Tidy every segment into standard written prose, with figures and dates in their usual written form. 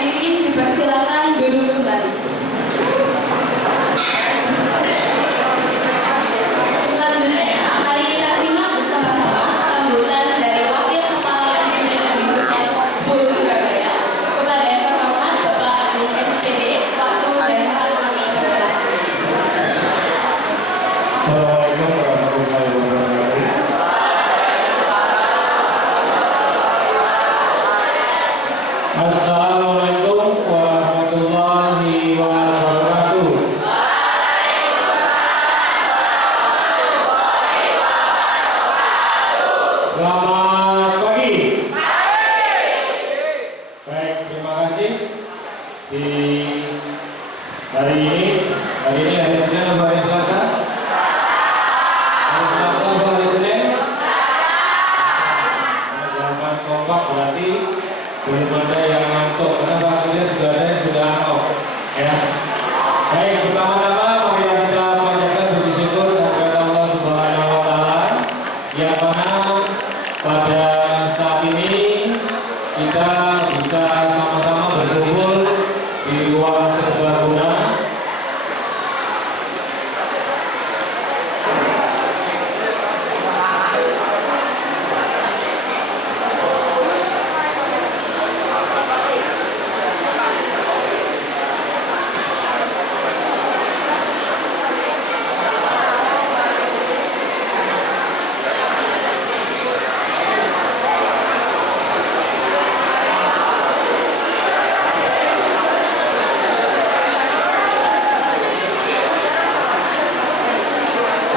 Hadirin dipersilakan duduk kembali. Selanjutnya, mari kita simak bersama-sama sambutan dari Wakil Kepala Dinas Pendidikan 10 Surabaya kepada yang terhormat Bapak Agung SPD. Waktu dan tempat kami persilakan. Assalamualaikum warahmatullahi wabarakatuh. Assalamualaikum warahmatullahi wabarakatuh. Selamat pagi. Baik, terima kasih. Di hari ini hari Senin atau hari Selasa? Hari Selasa atau hari Senin? Jangan kompak berarti belum ada yang ngantuk karena waktunya sudah ada yang sudah ngantuk ya. Baik, pertama-tama mari kita panjatkan puji syukur kepada Allah Subhanahu wa taala yang mana pada saat ini kita bisa sama-sama berkumpul di ruang serbaguna.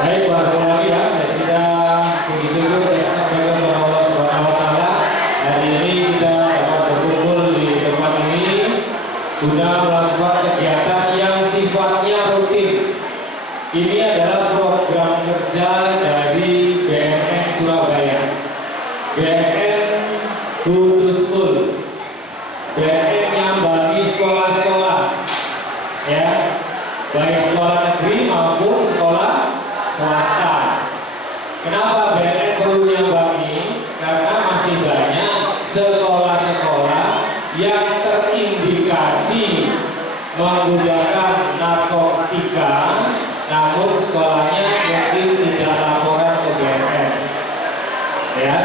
Baik, langsung lagi ya. Jadi kita puji syukur kepada Allah Subhanahu wa taala. Hari ini kita dapat berkumpul di tempat ini guna melakukan kegiatan yang sifatnya rutin. Ini adalah program kerja dari BNN Surabaya. BNN Go to School. BNN yang bagi sekolah-sekolah ya, baik sekolah negeri maupun sekolah swasta. Kenapa BNN perlu nyambangi? Karena masih banyak sekolah-sekolah yang terindikasi menggunakan narkotika, namun sekolahnya mungkin tidak laporan ke BNN. Ya,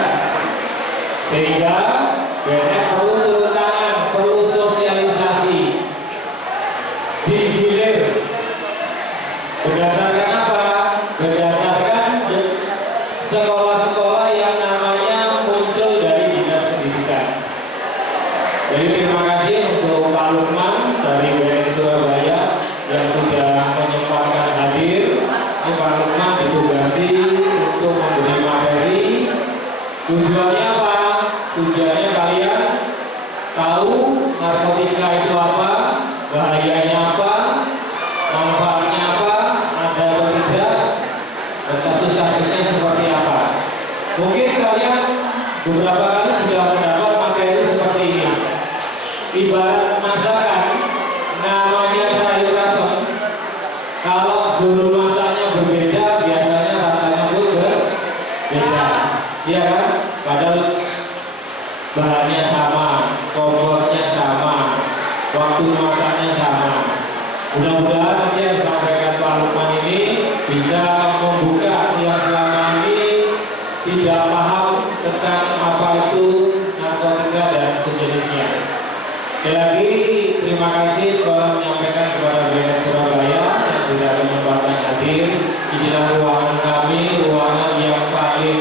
sehingga BNN perlu turun tangan, perlu sosialisasi, digilir. Berdasarkan apa? Berdasarkan sekolah-sekolah yang namanya muncul dari Dinas Pendidikan. Jadi terima kasih untuk Pak Lukman dari BNN Surabaya yang sudah menyempatkan hadir. Ini Pak Lukman ditugasi untuk memberi materi. Tujuannya apa? Tujuannya kalian tahu narkotika itu apa, bahayanya apa, manfaatnya apa, ada atau tidak, dan kasus-kasusnya seperti apa. Mungkin kalian beberapa kali sudah mendapat materi seperti ini. Ibarat masakan, namanya sayur asem. Kalau juru masaknya berbeda, biasanya rasanya pun berbeda. Iya kan? Padahal bahannya sama, kompornya sama, waktu masaknya sama. Mudah-mudahan nanti yang disampaikan Pak Lukman ini bisa membuka yang selama ini tidak paham tentang apa itu narkotika dan sejenisnya. Sekali lagi terima kasih sekolah menyampaikan kepada BNN Surabaya yang sudah menyempatkan hadir. Inilah ruangan kami, ruangan yang paling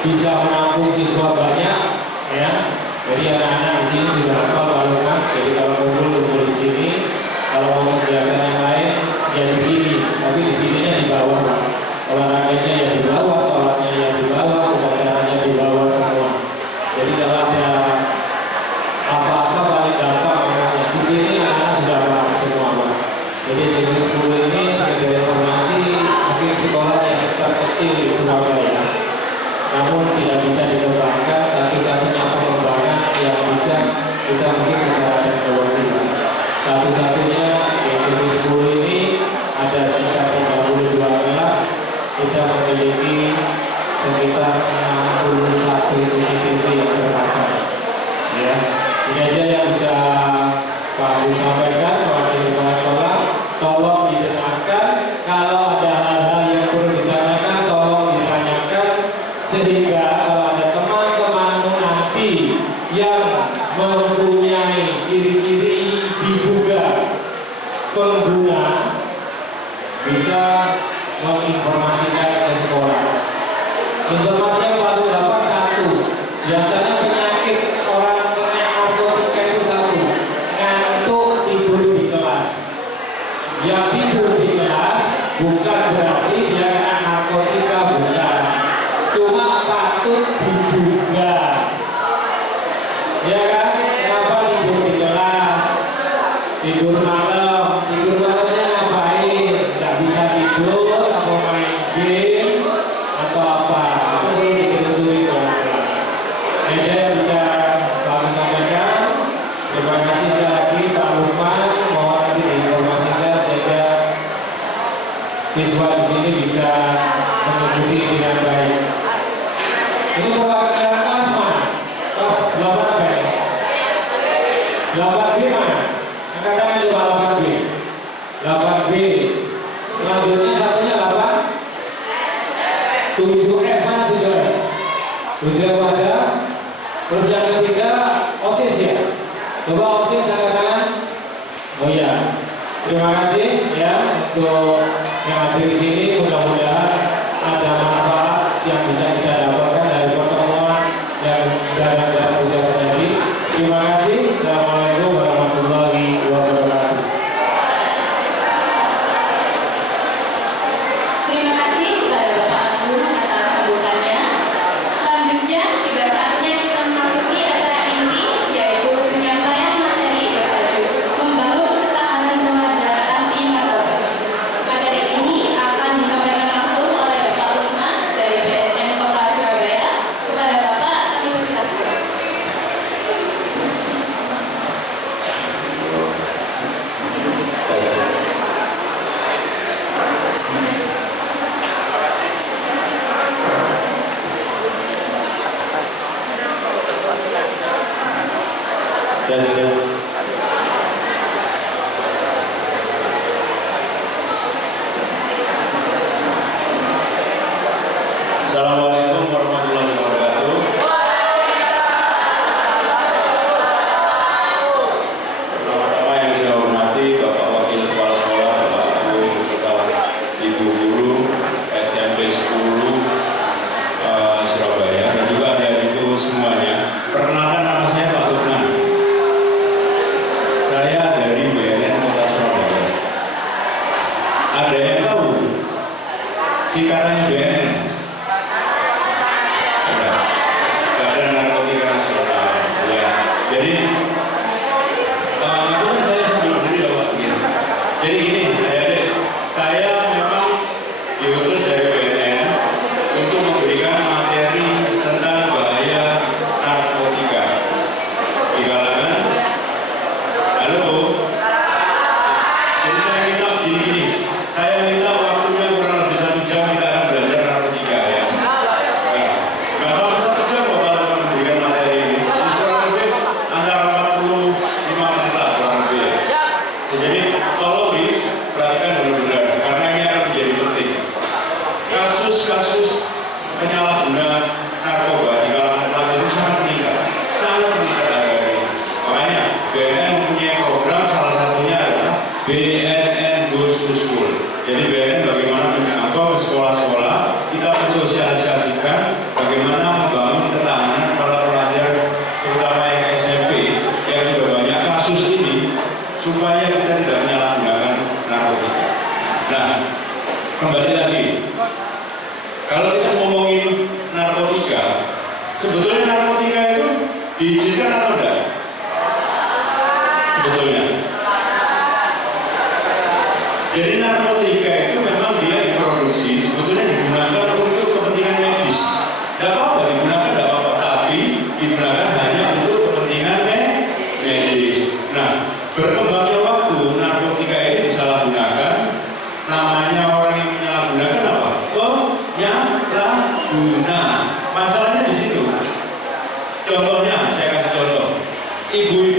bisa menampung siswa banyak ya. Jadi anak-anak di sini sudah hafal Pak Lukman. Jadi kalau kumpul di sini, kalau mau kegiatan yang lain ya di sini, tapi di sininya di bawah, olahraganya ya di bawah, sholatnya ya di bawah, upacaranya di bawah semua. Jadi kalau ada apa-apa paling gampang orangnya di sini anak sudah paham semua Pak. Jadi sini 10 ini sebagai informasi mungkin sekolah yang terkecil di Surabaya, namun tidak bisa dikembangkan, tapi satunya pengembangan yang bisa kita mungkin secara teknologi. Satu-satunya yaitu di 10 ini ada sekitar 32 kelas, kita memiliki sekitar 61 CCTV yang terpasang. Ya, Ini aja yang bisa Pak Guru sampaikan kepada kepala sekolah. Tolong didengarkan, kalau ada hal-hal yang perlu ditanyakan, tolong ditanyakan, sehingga kalau ada teman-teman nanti yang mempunyai ciri-ciri diduga pengguna bisa menginformasikan ke sekolah. Informasi yang baru dapat satu, biasanya penyakit orang kena narkotika itu satu, ngantuk tidur di kelas. Yang tidur di kelas bukan berarti dia kena narkotika, bukan. Cuma patut diduga. Ya kan? Kenapa tidur di kelas? Tidur malamnya ngapain? Nggak bisa tidur, atau main game, atau apa? Itu perlu ditelusuri pelan-pelan. Ini saya bisa selalu sampaikan. Terima kasih sekali lagi Pak Lukman. Mohon nanti diinformasikan sehingga siswa di sini bisa mengikuti dengan baik. Ini perwakilan kelas mana? Oh, 8 apa ya? 8B mana? Angkatan juga 8B. 8B. Selanjutnya satunya 8. 7F mana 7F? 7F ada. Terus yang ketiga OSIS ya. Coba OSIS angkat tangan. Oh iya. Terima kasih ya untuk yang hadir di sini. Mudah-mudahan ada manfaat yang bisa kita dapatkan dari pertemuan yang dalam ujian tadi. Terima kasih. Assalamualaikum warahmatullahi wabarakatuh. Terima kasih kepada Bapak Agung atas sambutannya. Selanjutnya, tiba saatnya kita memasuki acara inti, yaitu penyampaian materi bertajuk Membangun Ketahanan Remaja Anti Narkoba. Materi ini akan disampaikan langsung oleh Bapak Lukman dari BSN Kota Surabaya. Kepada Bapak, dipersilakan. Assalamualaikum warahmatullahi wabarakatuh. Pertama-tama yang saya hormati Bapak Wakil Kepala Sekolah, Bapak Guru, beserta Ibu Guru SMP 10 Surabaya, dan juga adik-adikku semuanya. Perkenalkan, nama saya Pak Lukman. Saya dari BNN Kota Surabaya. Ada yang tahu singkatan BNN? Ada narkotika nasional. Ya. Jadi aku kan saya sambil berdiri ya Pak. Jadi gini, adik-adik, saya memang diutus dari BNN untuk memberikan materi tentang bahaya narkotika di kalangan. Halo. Jadi saya minta gini, saya minta waktunya kurang lebih 1 jam kita akan belajar narkotika ya. Nggak tahu 1 jam kok kalau memberikan materi ini. Kurang lebih antara 45 menit lah kurang lebih. Jadi tolong diperhatikan benar-benar karena ini akan menjadi penting. Kasus-kasus penyalahgunaan narkoba di kalangan pelajar itu sangat meningkat harga ini. Makanya BNN mempunyai program, salah satunya adalah BNN Goes to School. Jadi BNN bagaimana menjangkau sekolah-sekolah, kita mensosialisasikan bagaimana membangun ketahanan para pelajar, terutama yang SMP yang sudah banyak kasus ini, supaya kita tidak menyalahgunakan narkotika. Nah, kembali lagi, kalau kita ngomongin narkotika, sebetulnya narkotika itu diizinkan atau tidak? Sebetulnya. Jadi narkotika itu memang dia diproduksi, sebetulnya digunakan untuk kepentingan medis. Tidak apa-apa digunakan, tidak apa-apa, tapi digunakan hanya untuk kepentingan medis. Nah, berkembangnya waktu narkotika ini disalahgunakan. Namanya orang yang menyalahgunakan apa? Penyalahguna. Masalahnya di situ. Contohnya, saya kasih contoh. Ibu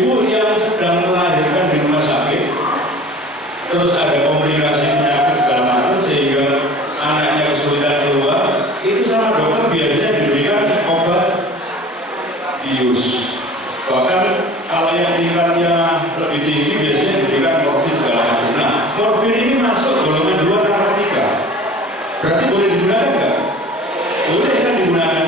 lebih tinggi biasanya diberikan morfin segala macam. Nah, morfin ini masuk golongan 2 narkotika. Berarti boleh digunakan nggak? Boleh kan digunakan.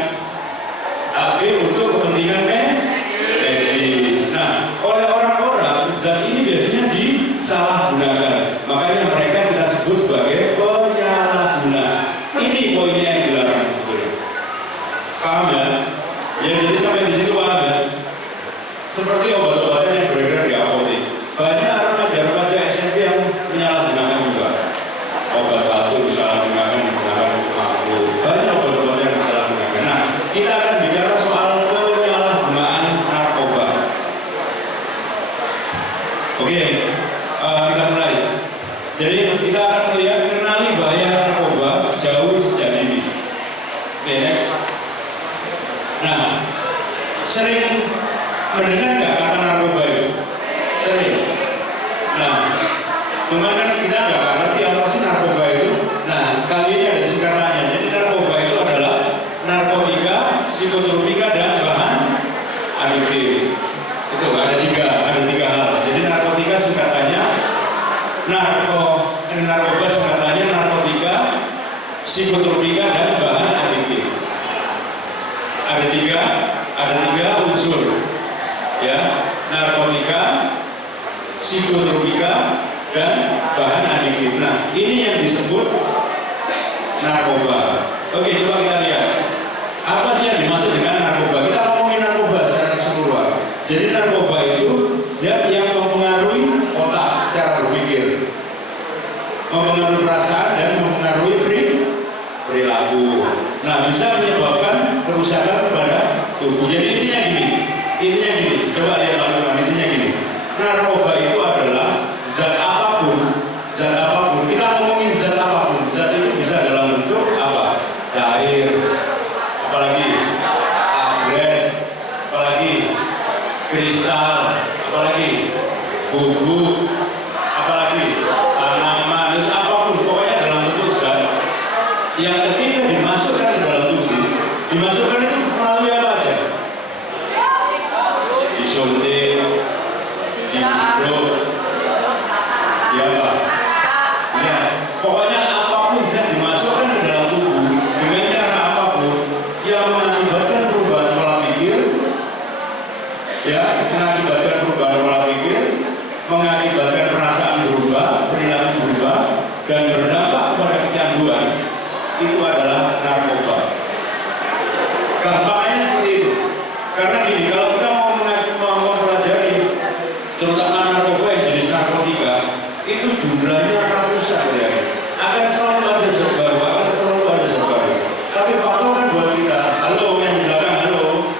Tapi untuk kepentingan medis. Nah, oleh orang-orang zat ini biasanya disalahgunakan. Makanya mereka kita sebut sebagai penyalahguna. Ini poinnya yang dilarang. Paham ya? Ya, jadi sampai di situ paham ya? Seperti obat-obatan yang beredar di apotek. Banyak remaja-remaja SMP yang menyalahgunakan juga. Obat batuk disalahgunakan, digunakan untuk mabuk. Banyak obat-obatan yang disalahgunakan. Nah, kita akan bicara soal penyalahgunaan narkoba. Oke, kita mulai. Jadi kita akan melihat kenali bahaya narkoba jauh sejak dini. Oke, next. Nah, sering mendengar nggak kata narkoba itu? Sering. Nah, cuman kan kita nggak ngerti apa sih narkoba itu. Nah, kali ini ada singkatannya. Jadi narkoba itu adalah narkotika, psikotropika, dan bahan adiktif. Itu ada tiga hal. Jadi narkotika singkatannya narkoba singkatannya narkotika, psikotropika, dan bahan adiktif. Ada tiga unsur, ya, narkotika, psikotropika, dan bahan adiktif. Nah, ini yang disebut narkoba. Oke, coba kita lihat apa sih yang dimaksud dengan narkoba. Kita ngomongin narkoba secara keseluruhan. Jadi narkoba itu zat yang mempengaruhi otak, cara berpikir, mempengaruhi perasaan, dan mempengaruhi perilaku. Nah, bisa menyebabkan kerusakan pada tubuh. Jadi intinya gini. Coba lihat teman-teman, intinya gini. Narkoba itu adalah zat apapun. Kita ngomongin zat apapun. Zat itu bisa dalam bentuk apa? Cair, apalagi tablet, apalagi kristal, apalagi bubuk, apalagi tanaman, apapun. Pokoknya dalam bentuk zat yang ketika dimasukkan ke dalam tubuh, dimasukkan itu melalui apa aja? Disuntik, dihirup, ya apa? Ya, pokoknya apapun zat dimasukkan ke dalam tubuh dengan cara apapun yang mengakibatkan perubahan pola pikir, ya, mengakibatkan perasaan berubah, perilaku berubah, dan berdampak kepada kecanduan, itu adalah narkoba. Gampangnya seperti itu. Karena gini, kalau kita mau mempelajari terutama narkoba yang jenis narkotika, itu jumlahnya ratusan ya. Akan selalu ada zat baru, Tapi patokan buat kita, halo yang di belakang, halo,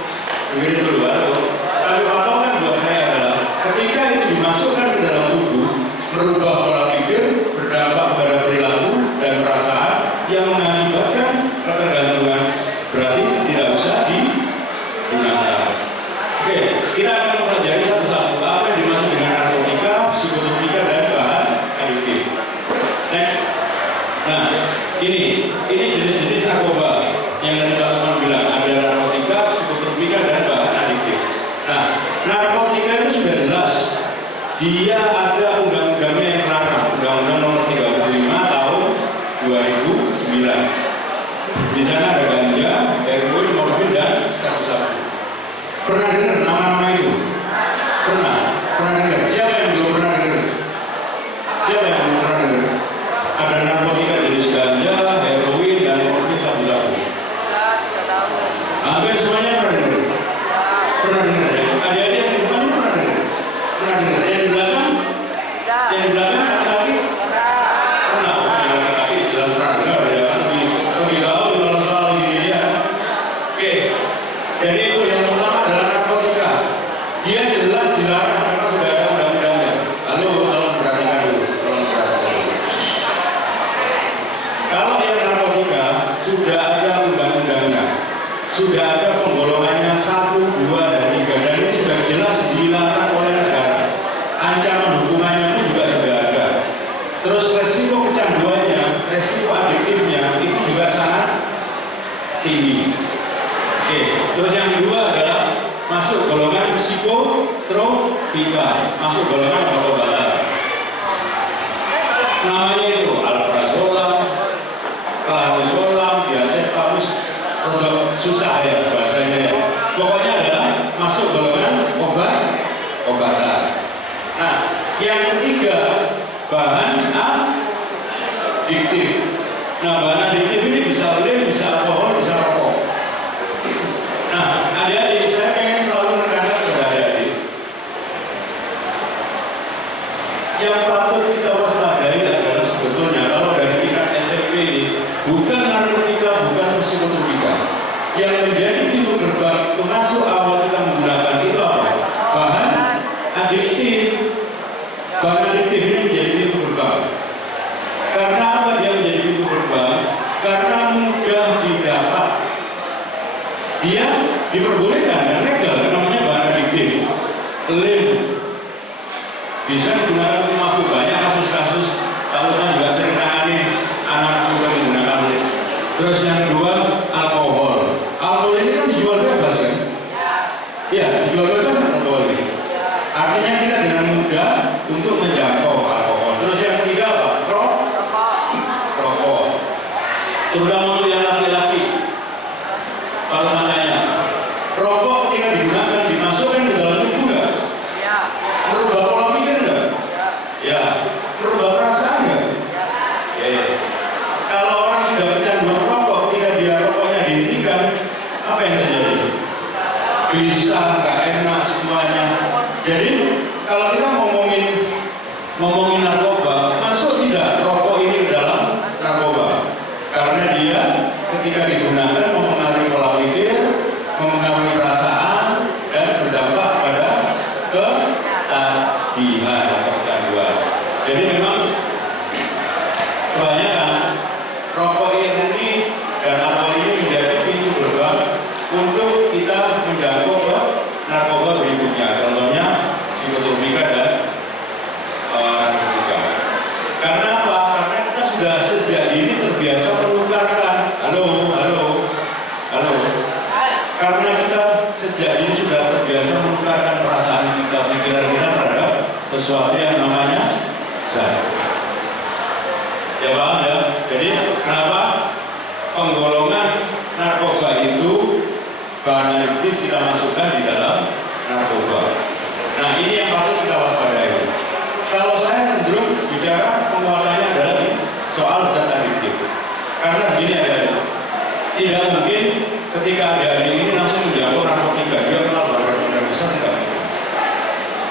dengerin dulu, halo. Tapi patokan buat saya adalah ketika itu dimasukkan ke dalam tubuh, merubah pola pikir, berdampak pada perilaku dan perasaan yang mengakibatkan ketergantungan, berarti tidak usah digunakan. Oke, kita akan mempelajari satu-satu apa yang dimaksud dengan narkotika, psikotropika, dan bahan adiktif. Next. Nah, ini jenis-jenis narkoba yang tadi teman-teman bilang ada narkotika, psikotropika, dan bahan adiktif. Nah, narkotika itu sudah jelas dia ada undang-undangnya yang melarang, Undang-Undang Nomor 35 Tahun 2009. Di sana ada ganja, heroin, morfin, dan sabu-sabu. Pernah dengar nama-nama itu? Pernah dengar? Siapa yang belum pernah dengar? Ada narkotika jenis ganja, heroin, dan morfin, sabu-sabu. Hampir semuanya pernah dengar. Ya? Adik-adik yang semuanya pernah dengar. Yang di belakang? Laki-laki? Pernah. Laki-laki jelas pernah dengar ya. Lebih tahu kalau soal gini ya. Oke. Jadi itu yang pertama adalah narkotika. Dia jelas dilarang karena sudah ada undang-undangnya. Lalu tolong perhatikan dulu. Kalau yang narkotika sudah ada undang-undangnya, sudah ada penggolongannya 1, 2, dan 3, dan ini sudah jelas dilarang oleh negara. Ancaman hukumannya pun juga sudah ada. masuk golongan obat-obatan. Namanya itu alprazolam, clazolam, diazepam, untuk susah ya bahasanya ya. Pokoknya adalah masuk golongan obat-obatan. Nah, yang ketiga bahan adiktif. Nah, bahan adiktif ini bisa lem, bisa alkohol, bisa rokok. Nah, adik-adik, saya pengen selalu menekankan kepada adik-adik yang patut kita waspadai adalah sebetulnya kalau dari tingkat SMP ini bukan narkotika, bukan psikotropika. Yang menjadi pintu gerbang untuk masuk awal kita menggunakan itu apa? Bahan adiktif. Bahan adiktif ini menjadi pintu gerbang. Karena apa dia menjadi pintu gerbang? Karena mudah didapat. Dia diperbolehkan dan legal, namanya bahan adiktif. Lem bisa digunakan untuk mabuk. Banyak kasus-kasus kalau kan juga sering nangani anak-anak muda menggunakan lem. Terus yang kedua alkohol. Alkohol ini kan dijual bebas kan? Iya, dijual bebas alkohol ini. Artinya kita dengan mudah untuk menjangkau alkohol. Terus yang ketiga apa? Rokok. Terutama untuk yang laki-laki. Kalau makanya rokok ketika digunakan dimasukkan ke dalam tubuh nggak? Merubah pola pikir nggak? Ya. Merubah perasaan nggak? Ya. Kalau orang sudah kecanduan rokok, ketika dia rokoknya dihentikan, apa yang terjadi? Bisa nggak enak semuanya. Jadi kalau kita ngomongin narkoba, masuk tidak rokok ini ke dalam narkoba? Karena dia ketika digunakan mempengaruhi pola pikir, mempengaruhi perasaan, dan berdampak pada ketagihan atau kecanduan. Jadi memang kebanyakan rokok ini dan alkohol ini menjadi pintu gerbang untuk kita menjangkau ke narkoba berikutnya. Contohnya psikotropika dan narkotika. Karena apa? Karena kita sudah sejak ini terbiasa menukarkan. Halo. Karena kita sejak ini sudah terbiasa menukarkan perasaan kita, pikiran kita terhadap sesuatu yang namanya zat. Ya paham ya? Jadi kenapa penggolongan narkoba itu bahan adiktif kita masukkan di dalam narkoba? Nah, ini yang patut kita waspadai. Kalau saya cenderung bicara penguatannya adalah di soal zat adiktif. Karena begini ada, tidak mungkin ketika ada ini langsung menjangkau narkotika, dia kenal bahwa tidak bisa, tidak mungkin.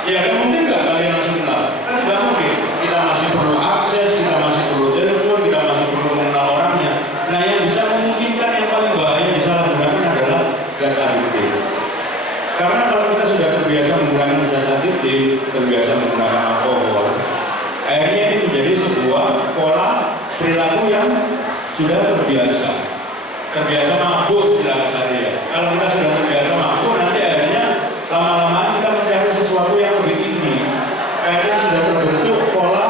Ya, kan mungkin nggak kalian langsung kenal? Kan tidak mungkin. Kita masih perlu akses, kita masih perlu telepon, kita masih perlu mengenal orangnya. Nah, yang bisa memungkinkan yang paling bahaya disalahgunakan adalah zat adiktif. Karena kalau kita sudah terbiasa menggunakan zat adiktif, terbiasa menggunakan alkohol, akhirnya ini menjadi sebuah pola perilaku yang sudah terbiasa mabuk istilah saya. Kalau kita sudah terbiasa mabuk, nanti akhirnya lama-lama kita mencari sesuatu yang lebih tinggi. Akhirnya sudah terbentuk pola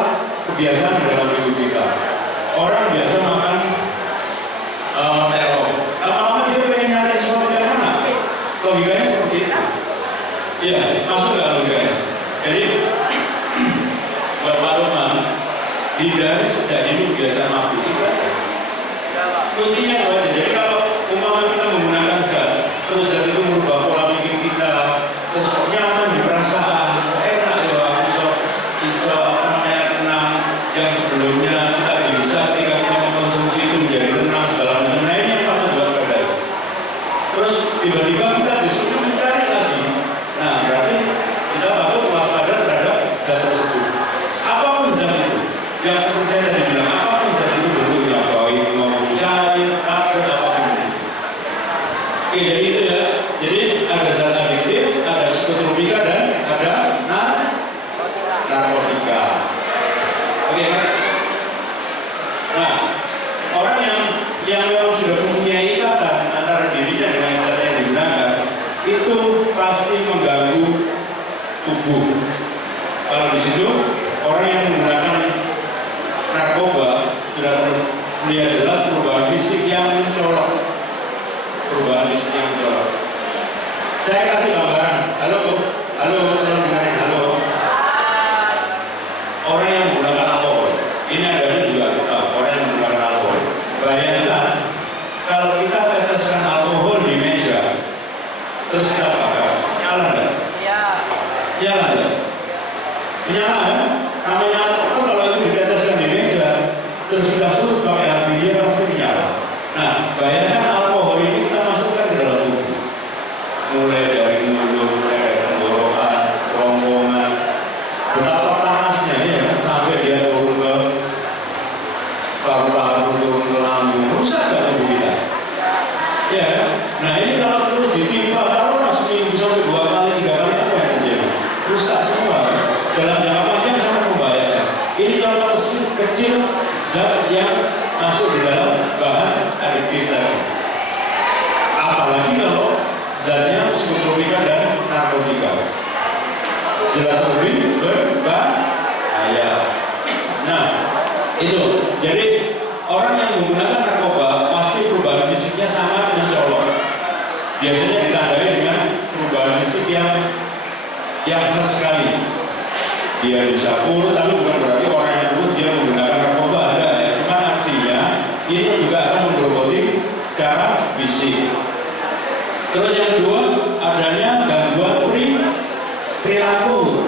kebiasaan dalam hidup kita. Orang biasa makan terong, lama-lama dia pengen nyari sesuatu yang mana? Logikanya seperti itu. Iya, masuk nggak logikanya? Jadi buat Pak Lukman, hindari sejak ini kebiasaan mabuk itu. Kuncinya itu aja. Jadi kalau umpama kita menggunakan zat, terus zat itu merubah pola pikir kita, terus nyaman di perasaan, enak ya, bisa tenang, yang sebelumnya kita bisa ketika kita mengkonsumsi itu menjadi tenang segala macam. Nah, ini yang patut diwaspadai. Terus tiba-tiba kita disuruh mencari lagi. Nah, berarti kita patut waspada terhadap zat tersebut. Apapun zat itu, yang seperti saya tadi bilang, apapun zat itu bentuknya, baik maupun cair, tablet, apapun. Oke, jadi itu ya. Jadi ada zat adiktif, ada psikotropika, dan ada narkotika. Oke, kan? Nah, orang yang memang sudah mempunyai ikatan antara dirinya dengan zat yang digunakan, itu pasti mengganggu tubuh. Kalau di situ orang yang menggunakan narkoba sudah terlihat jelas perubahan fisik yang mencolok. Saya kasih gambaran. Halo, tolong dengarin. Halo. nyala ya. Namanya kan kalau itu diteteskan di meja, terus kita surut pakai api, dia pasti menyala. Nah, bayangkan alkohol ini kita masukkan ke dalam tubuh. Mulai dari mulut, mulai dari tenggorokan, kerongkongan, betapa panasnya ya, sampai dia turun ke paru-paru, turun ke lambung, rusak gak tubuh kita? Ya, nah ini kalau terus ditimpa, kalau masuk minggu sampai 2 kali, 3 kali, apa yang terjadi? Rusak semua. Dalam jangka panjang sangat membahayakan. Ini contoh kecil zat yang masuk di dalam bahan adiktif tadi. Apalagi kalau zatnya psikotropika dan narkotika. Jelas lebih berbahaya. Nah, itu. Jadi orang yang menggunakan narkoba pasti perubahan fisiknya sangat mencolok. Biasanya ditandai dengan perubahan fisik yang khas sekali. Dia bisa kurus, tapi bukan berarti orang yang kurus dia menggunakan narkoba, ada ya. Cuma artinya ini juga akan menggerogoti secara fisik. Terus yang kedua, adanya gangguan perilaku.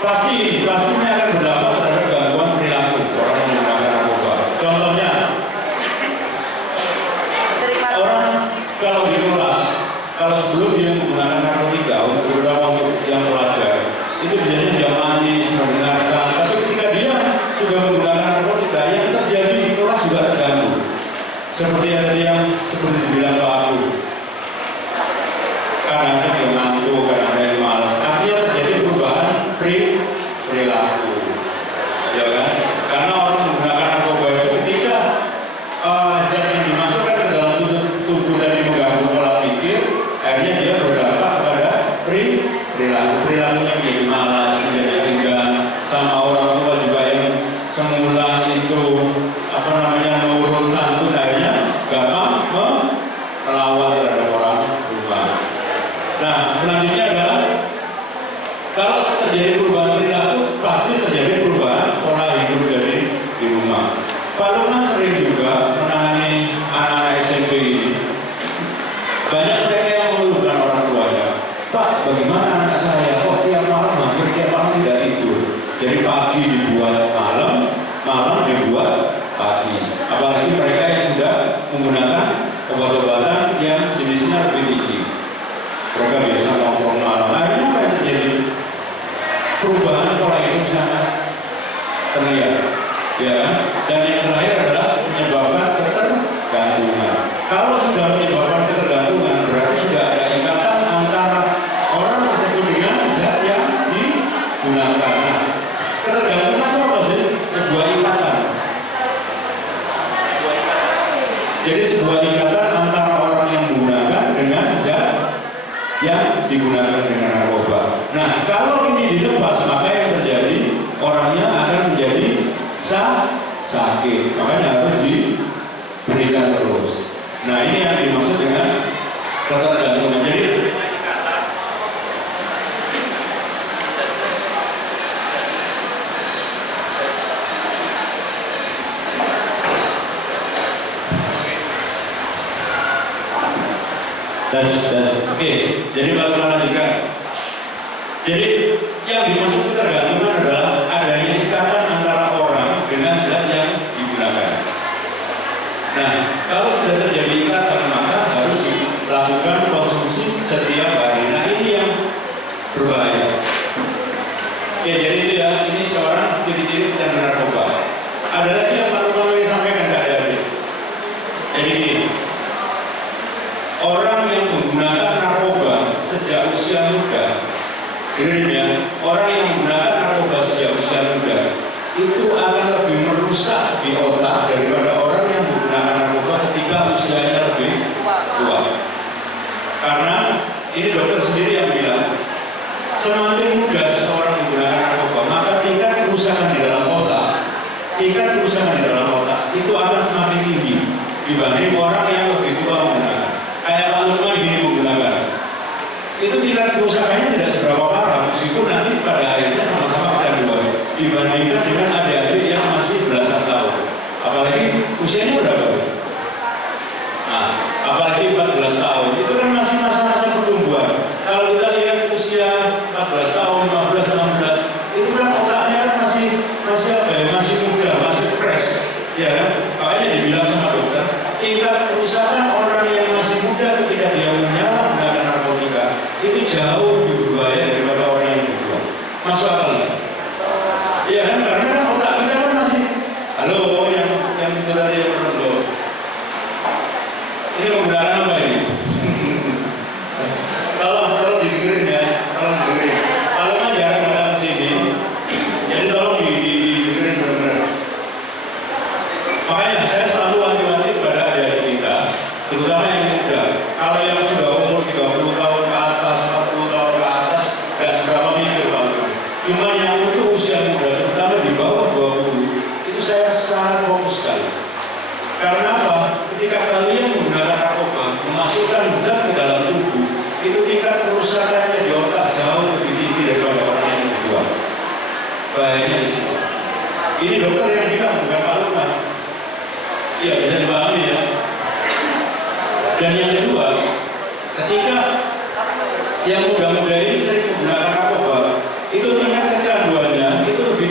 Pastinya akan berdampak terhadap gangguan perilaku orang yang menggunakan narkoba. Contohnya, orang kalau di kelas, kalau sebelum dia menggunakan narkotika, terutama untuk yang pelajar, itu biasanya dia manis, mendengarkan. Tapi ketika dia sudah menggunakan narkotika, yang terjadi di kelas juga terganggu. Seperti yang seperti dibilang Pak Aku. Kadang-kadang yang ngantuk, kadang-kadang yang malas. Artinya terjadi perubahan perilaku. Ya kan? Karena orang menggunakan narkoba itu ketika zat yang dimasukkan ke dalam tubuh dari mengganggu pola pikir, akhirnya dia berdampak kepada perilakunya menjadi malas, menjadi enggan, sama orang tua juga yang semula itu nurut santun, akhirnya gampang melawan terhadap orang tua. Nah, selanjutnya adalah kalau terjadi perubahan perilaku, pasti terjadi perubahan pola hidup di rumah. Pak Lukman sering juga menangani anak-anak SMP ini. Banyak mereka yang mengeluhkan orang tuanya, Pak, bagaimana anak saya? Kok tiap malam hampir tiap malam tidak tidur? Jadi pagi dibuat malam, malam dibuat pagi. Apalagi mereka yang sudah menggunakan obat-obatan yang jenisnya lebih tinggi. Mereka biasa nongkrong malam. Akhirnya apa yang terjadi? Perubahan pola hidup sangat terlihat. Ya, dan yang terakhir adalah menyebabkan ketergantungan. Kalau sudah menyebabkan ketergantungan, berarti sudah ada ikatan antara orang tersebut dengan zat yang digunakan. Nah, ketergantungan itu apa sih? Sebuah ikatan. Jadi sebuah ikatan antara orang yang menggunakan dengan zat yang digunakan dengan narkoba. Nah, kalau ini dilepas, maka yang terjadi orangnya akan menjadi sakit. Makanya harus diberikan terus. Nah, ini yang dimaksud dengan ketergantungan. Jadi oke. Jadi bagaimana juga? Jadi yang dimaksud ketergantungan adalah adanya ikatan antara orang dengan zat yang digunakan. Nah, kalau sudah terjadi ikatan, maka harus dilakukan konsumsi setiap hari. Nah, ini yang berbahaya. Ya, jadi itu ya, ini seorang ciri-ciri pecandu narkoba. Ada lagi yang Pak Lukman sampaikan ke adik-adik. Jadi ini, orang yang menggunakan narkoba sejak usia muda, orang yang menggunakan narkoba sejak usia muda itu akan lebih merusak di otak daripada orang yang menggunakan narkoba ketika usianya lebih tua. Karena ini dokter sendiri yang bilang, semakin muda seseorang menggunakan narkoba, maka tingkat kerusakan di dalam otak, itu akan semakin tinggi dibanding orang yang lebih tua menggunakan. Kayak Pak Lukman ini menggunakan, itu tingkat kerusakannya tidak seberapa parah, meskipun nanti pada akhirnya sama-sama kecanduan dibandingkan dengan adik-adik yang masih belasan tahun. Apalagi usianya berapa? Nah, apalagi 14 tahun, itu kan masih masa-masa pertumbuhan. Kalau kita lihat usia 14 tahun, 15, 16, itu masuk akal nggak? Iya kan, karena kan otak kita kan masih, halo yang itu tadi yang menurut ini menggunakan apa ini? Kalau didengerin ya, kalau didengerin. Kalau nggak jarang datang ke sini, jadi tolong didengerin benar-benar. Makanya saya selalu wanti-wanti kepada adik-adik kita, terutama yang muda. Kalau yang sudah umur 30 tahun ke atas, 40 tahun ke atas, nggak seberapa mikir Pak. Cuma yang untuk usia muda, terutama di bawah 20, itu saya sangat fokus sekali. Karena apa? Ketika kalian menggunakan narkoba, memasukkan zat ke dalam tubuh, itu tingkat kerusakannya di otak jauh lebih tinggi daripada orang yang berjuang. Bahayanya di situ. Ini dokter yang bilang, bukan Pak Lukman. Iya, bisa dipahami ya. Dan yang kedua, ketika yang muda-muda ini sering menggunakan narkoba, itu tingkat kecanduannya itu lebih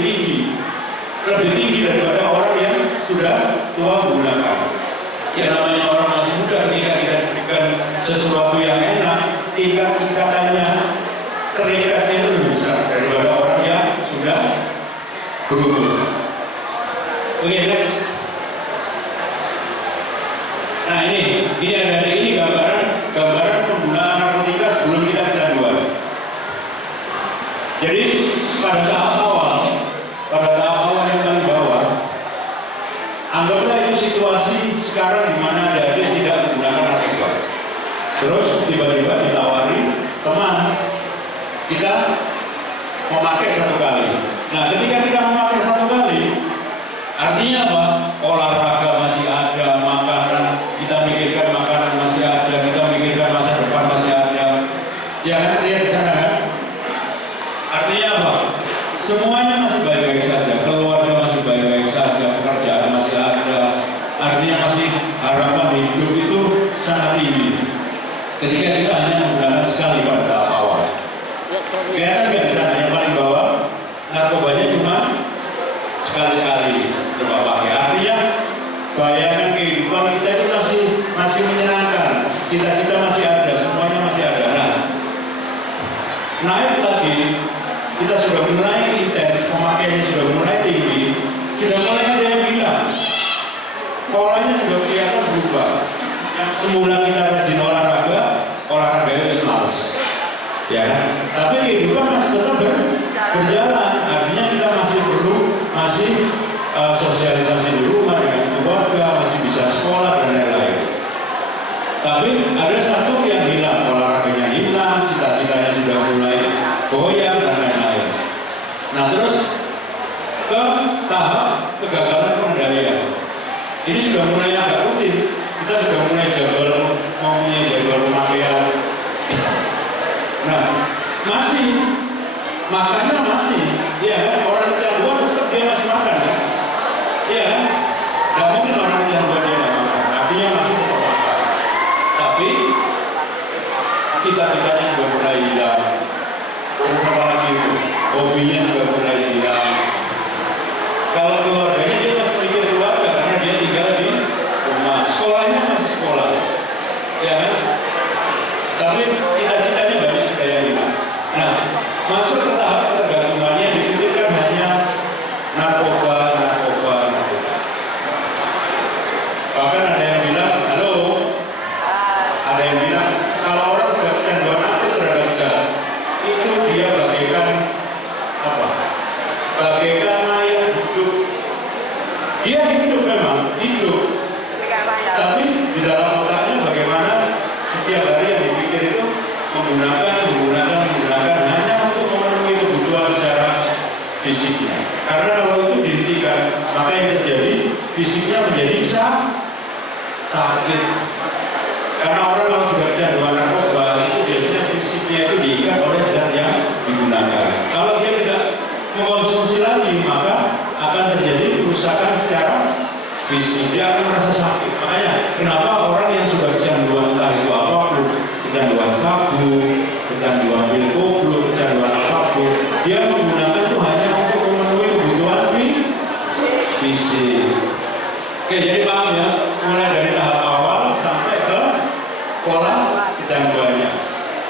tinggi daripada orang yang sudah tua menggunakan. Ya namanya orang masih muda, ketika kita diberikan sesuatu yang enak, tingkat ikatannya, terikatnya itu lebih besar daripada orang yang sudah berumur. Oke, next. Nah ini ada ini gambaran penggunaan narkotika sebelum kita kecanduan. Jadi pada tahap awal yang paling bawah, anggaplah itu situasi sekarang di mana ada yang tidak menggunakan narkoba. Terus tiba-tiba ditawari teman kita memakai satu kali. Nah ketika kita memakai satu kali, artinya apa? Olahraga masih ada, makanan kita mikirkan makanan masih ada, kita mikirkan masa depan masih ada. Ya kan lihat di sana kan? Artinya apa? Semuanya masih baik-baik saja, keluarga masih baik-baik saja, pekerjaan masih ada. Artinya masih harapan hidup itu sangat tinggi. Ketika kita hanya menggunakan sekali pada tahap awal. Kelihatan nggak di sana yang paling bawah? Narkobanya cuma sekali-sekali coba pakai. Artinya bayangan kehidupan kita itu masih menyenangkan. Cita-cita masih ada, semuanya masih ada. Nah, naik lagi, kita sudah mulai intens, pemakaiannya sudah mulai tinggi, sudah mulai ada yang bilang polanya sudah kelihatan berubah. Yang semula kita rajin olahraga itu males, ya kan? Tapi kehidupan masih tetap berjalan. Artinya kita masih perlu sosialisasi di rumah dengan keluarga, masih bisa sekolah dan lain-lain. Tapi ada satu yang hilang, olahraganya hilang, cita-citanya sudah mulai goyang dan lain-lain. Nah terus ke tahap kegagalan pengendalian. Ini sudah mulai agak rutin. Kita sudah mulai mempunyai jadwal pemakaian. Nah masih makannya masih, ya orang kecanduan tetap dia masih makan ya. Iya, nggak mungkin orang kecanduan dia nggak makan. Artinya masih tetap makan. Tapi cita-citanya juga mulai hilang. Terus apa lagi itu? Hobinya juga mulai hilang. Kalau keluarganya dia masih mikir keluarga karena dia tinggal di rumah. Sekolahnya masih sekolah, ya kan? Tapi cita-citanya banyak sudah yang hilang. Nah, masuk ke tahap ketergantungannya dipikirkan hanya narkoba. Bahkan ada yang bilang, halo, ada yang bilang kalau orang sudah kecanduan aktif terhadap zat, itu dia bagaikan apa? Bagaikan mayat hidup. Dia hidup memang, hidup. Tapi di dalam otaknya bagaimana setiap hari yang dipikir itu menggunakan hanya untuk memenuhi kebutuhan secara fisiknya. Karena kalau itu dihentikan, maka yang terjadi fisiknya menjadi sakit. Karena orang kalau sudah kecanduan narkoba itu biasanya fisiknya itu diikat oleh zat yang digunakan. Kalau dia tidak mengkonsumsi lagi, maka akan terjadi kerusakan secara fisik. Dia akan merasa sakit. Makanya kenapa orang yang sudah kecanduan entah itu apapun, kecanduan sabu, kecanduan pil koplo, kecanduan apapun, dia menggunakan itu hanya untuk memenuhi kebutuhan fisik. Oke, jadi paham ya, mulai dari tahap awal sampai ke pola kecanduannya.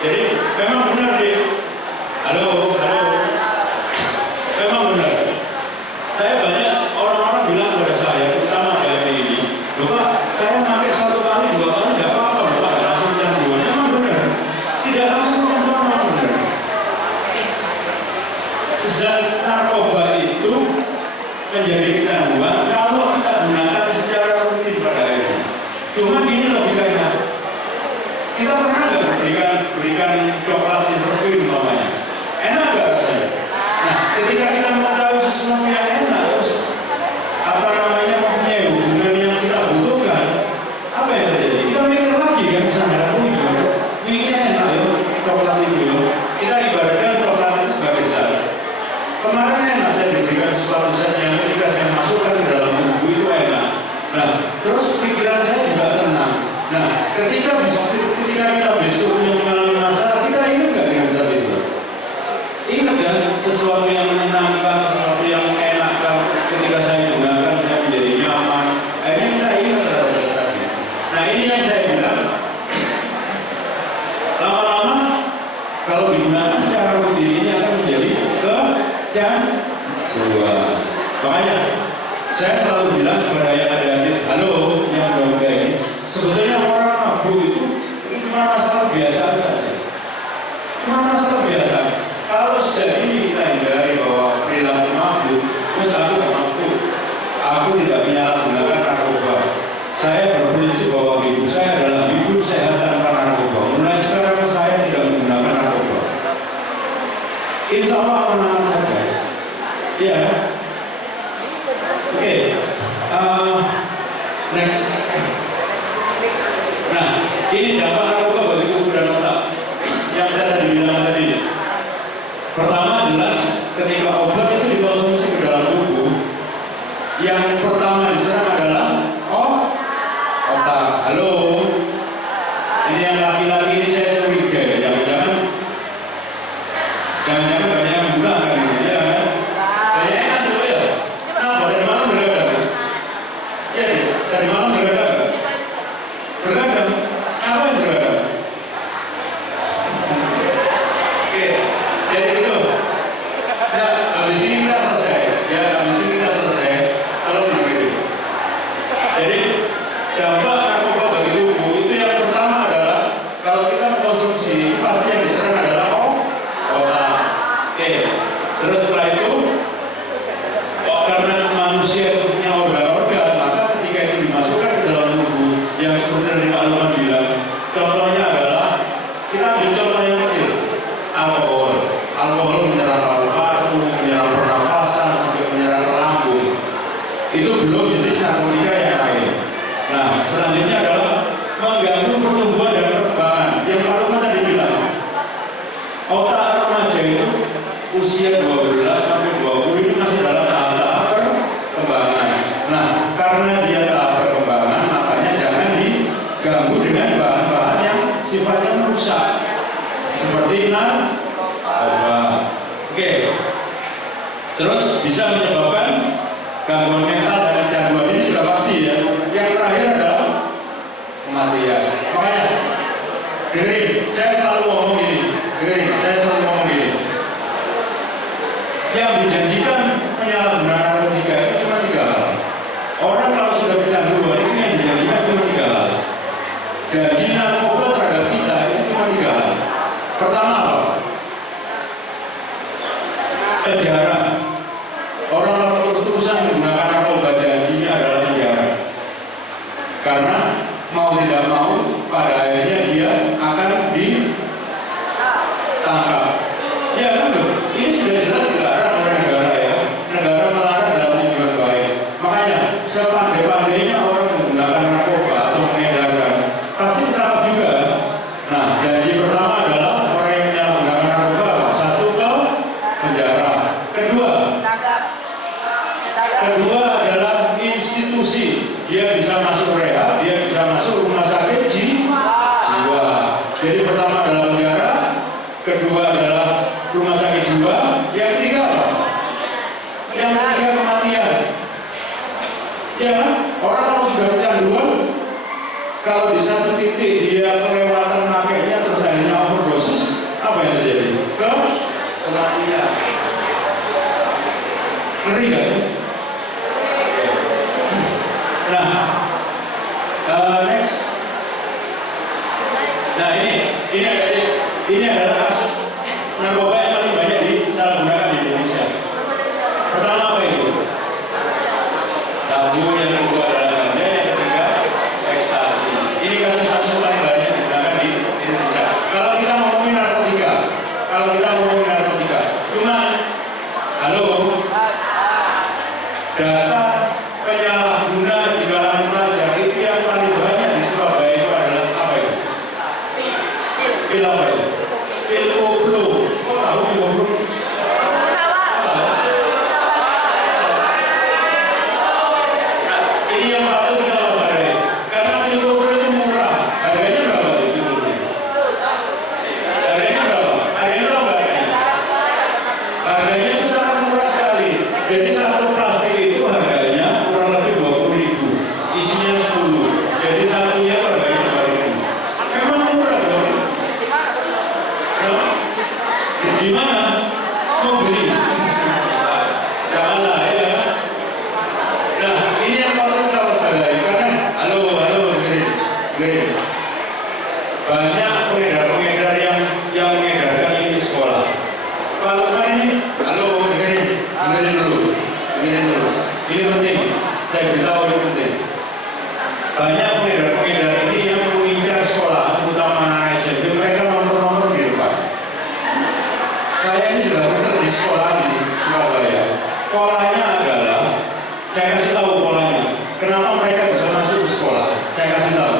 Jadi memang benar deh. Halo. narkoba itu menjadi kecanduan kalau kita gunakan secara rutin pada akhirnya. Cuma gini logikanya, kita pernah nggak berikan coklat sintetik umpamanya, enak nggak rasanya? Nah, ketika kita mengetahui sesuatu yang enak, terus apa namanya mempunyai hubungan yang kita butuhkan, apa yang terjadi? Kita mikir lagi kan, misalnya mikirnya enak ya coklat itu. Kita ibaratkan coklat itu sebagai zat. Kemarin enak saya diberikan sesuatu zat yang ketika saya masukkan ke dalam tubuh itu enak. Nah, terus pikiran saya juga tenang. Nah, ketika kita besok punya mengalami masalah, kita ingat nggak dengan zat itu? Ingat kan sesuatu yang menyenangkan, sesuatu yang enak kan? Ketika saya gunakan, saya menjadi nyaman. Akhirnya kita ingat terhadap zat tadi. Nah, ini yang saya bilang. Lama-lama kalau digunakan secara rutin ini akan menjadi kecanduan. Makanya saya selalu bilang kepada yang adik-adik, halo yang muda ini, sebetulnya orang mabuk itu cuma masalah biasa saja. Cuma masalah biasa. Kalau sejak ini kita hindari bahwa perilaku mabuk, terus aku tidak mabuk, aku tidak menyalahgunakan narkoba. Saya berprinsip bahwa hidup saya adalah hidup sehat tanpa narkoba. Mulai sekarang saya tidak menggunakan narkoba. Insya Allah aman saja. Iya. Oke. Next. Nah, ini dampak narkoba bagi tubuh dan otak yang saya tadi bilang tadi. Pertama jelas ketika obat itu dikonsumsi ke dalam tubuh, yang pertama diserang adalah otak. Halo. Ini yang laki-laki ini saya curiga, jangan-jangan banyak yang menggunakan ini, ya kan? Banyak kan juga ya? Kenapa? Dari malam bergadang? Ya, dari malam bergadang? Bergadang? Apa yang bergadang? Oke, jadi itu. Nah, habis ini kita selesai. Ya, habis ini kita selesai. Kalau begitu. Jadi, dampak narkoba bagi tubuh itu yang pertama adalah kalau kita mengkonsumsi, pasti yang diserang adalah otak. Oke, terus setelah itu, karena manusia itu punya organ-organ, maka ketika itu dimasukkan ke dalam tubuh, yang seperti yang Pak Lukman bilang, contohnya adalah kita ambil contoh yang kecil, alkohol menyerang paru-paru, menyerang pernapasan, sampai menyerang lambung. Itu belum jenis narkotika yang lain. Nah, selanjutnya adalah mengganggu pertumbuhan dan perkembangan. Yang Pak Lukman tadi bilang, otak remaja itu usia 12 sampai 20 itu masih dalam tahap perkembangan. Nah, karena dia tahap perkembangan, makanya jangan diganggu dengan bahan-bahan yang sifatnya merusak, seperti narkoba. Oke. Terus bisa menyebabkan gangguan mental dan kecanduan, ini sudah pasti ya. Yang terakhir adalah kematian. Makanya, saya selalu ngomong gini. Yang dijanjikan penyalahgunaan narkotika itu cuma 3 hal. Orang kalau sudah kecanduan itu yang dijanjikan cuma 3 hal. Janji narkoba terhadap kita itu cuma 3 hal. Pertama apa? Penjara. Orang kalau terus-terusan menggunakan narkoba, janjinya adalah penjara. Karena mau tidak mau pada akhirnya dia akan ditangkap. Ya betul. Ini sudah jelas dilarang oleh negara ya. Negara melarang dalam tujuan baik. Makanya sepandai-pandainya orang menggunakan narkoba atau mengedarkan, pasti ditangkap juga. Nah, janji pertama adalah orang yang menyalahgunakan narkoba apa? 1 ke penjara. Kedua adalah institusi. Dia bisa masuk rehab, dia bisa masuk rumah sakit jiwa. Jadi pertama adalah penjara, kedua adalah rumah sakit jiwa, yang ketiga apa? Yang ketiga kematian. Ya kan? Orang kalau sudah kecanduan, kalau di satu titik dia kelewatan makainya terus akhirnya overdosis, apa yang terjadi? Kematian. Ngeri gak sih? Nah, next. Nah ini adalah kasus narkoba yang paling banyak disalahgunakan di Indonesia. Data penyalahguna di kalangan pelajar itu yang paling banyak di Surabaya itu adalah apa itu? Pil apa itu? Pil koplo. Kok tahu pil koplo? Ini yang patut kita waspadai. Karena pil koplo itu murah. Harganya berapa itu? Harganya berapa? Harganya tahu nggak? Harganya itu sangat murah sekali. Jadi satu plastik itu harganya kurang lebih 20.000. Isinya 10. Jadi satunya itu harganya 2.000. Memang murah dong. Di mana? Mau beli? Janganlah ya. Nah, ini yang patut kita waspadai. Karena, halo, gini. Banyak pengedar-pengedar yang mengedarkan ini di sekolah. Kalau ini, halo, dengerin dulu. Ini penting, saya beritahu ini penting. Banyak pengedar-pengedar ini yang mengincar sekolah, terutama anak SMP, mereka nomor-nomor di depan. Saya ini sudah bekerja di sekolah di Surabaya. Polanya adalah, saya kasih tahu polanya. Kenapa mereka bisa masuk ke sekolah? Saya kasih tahu.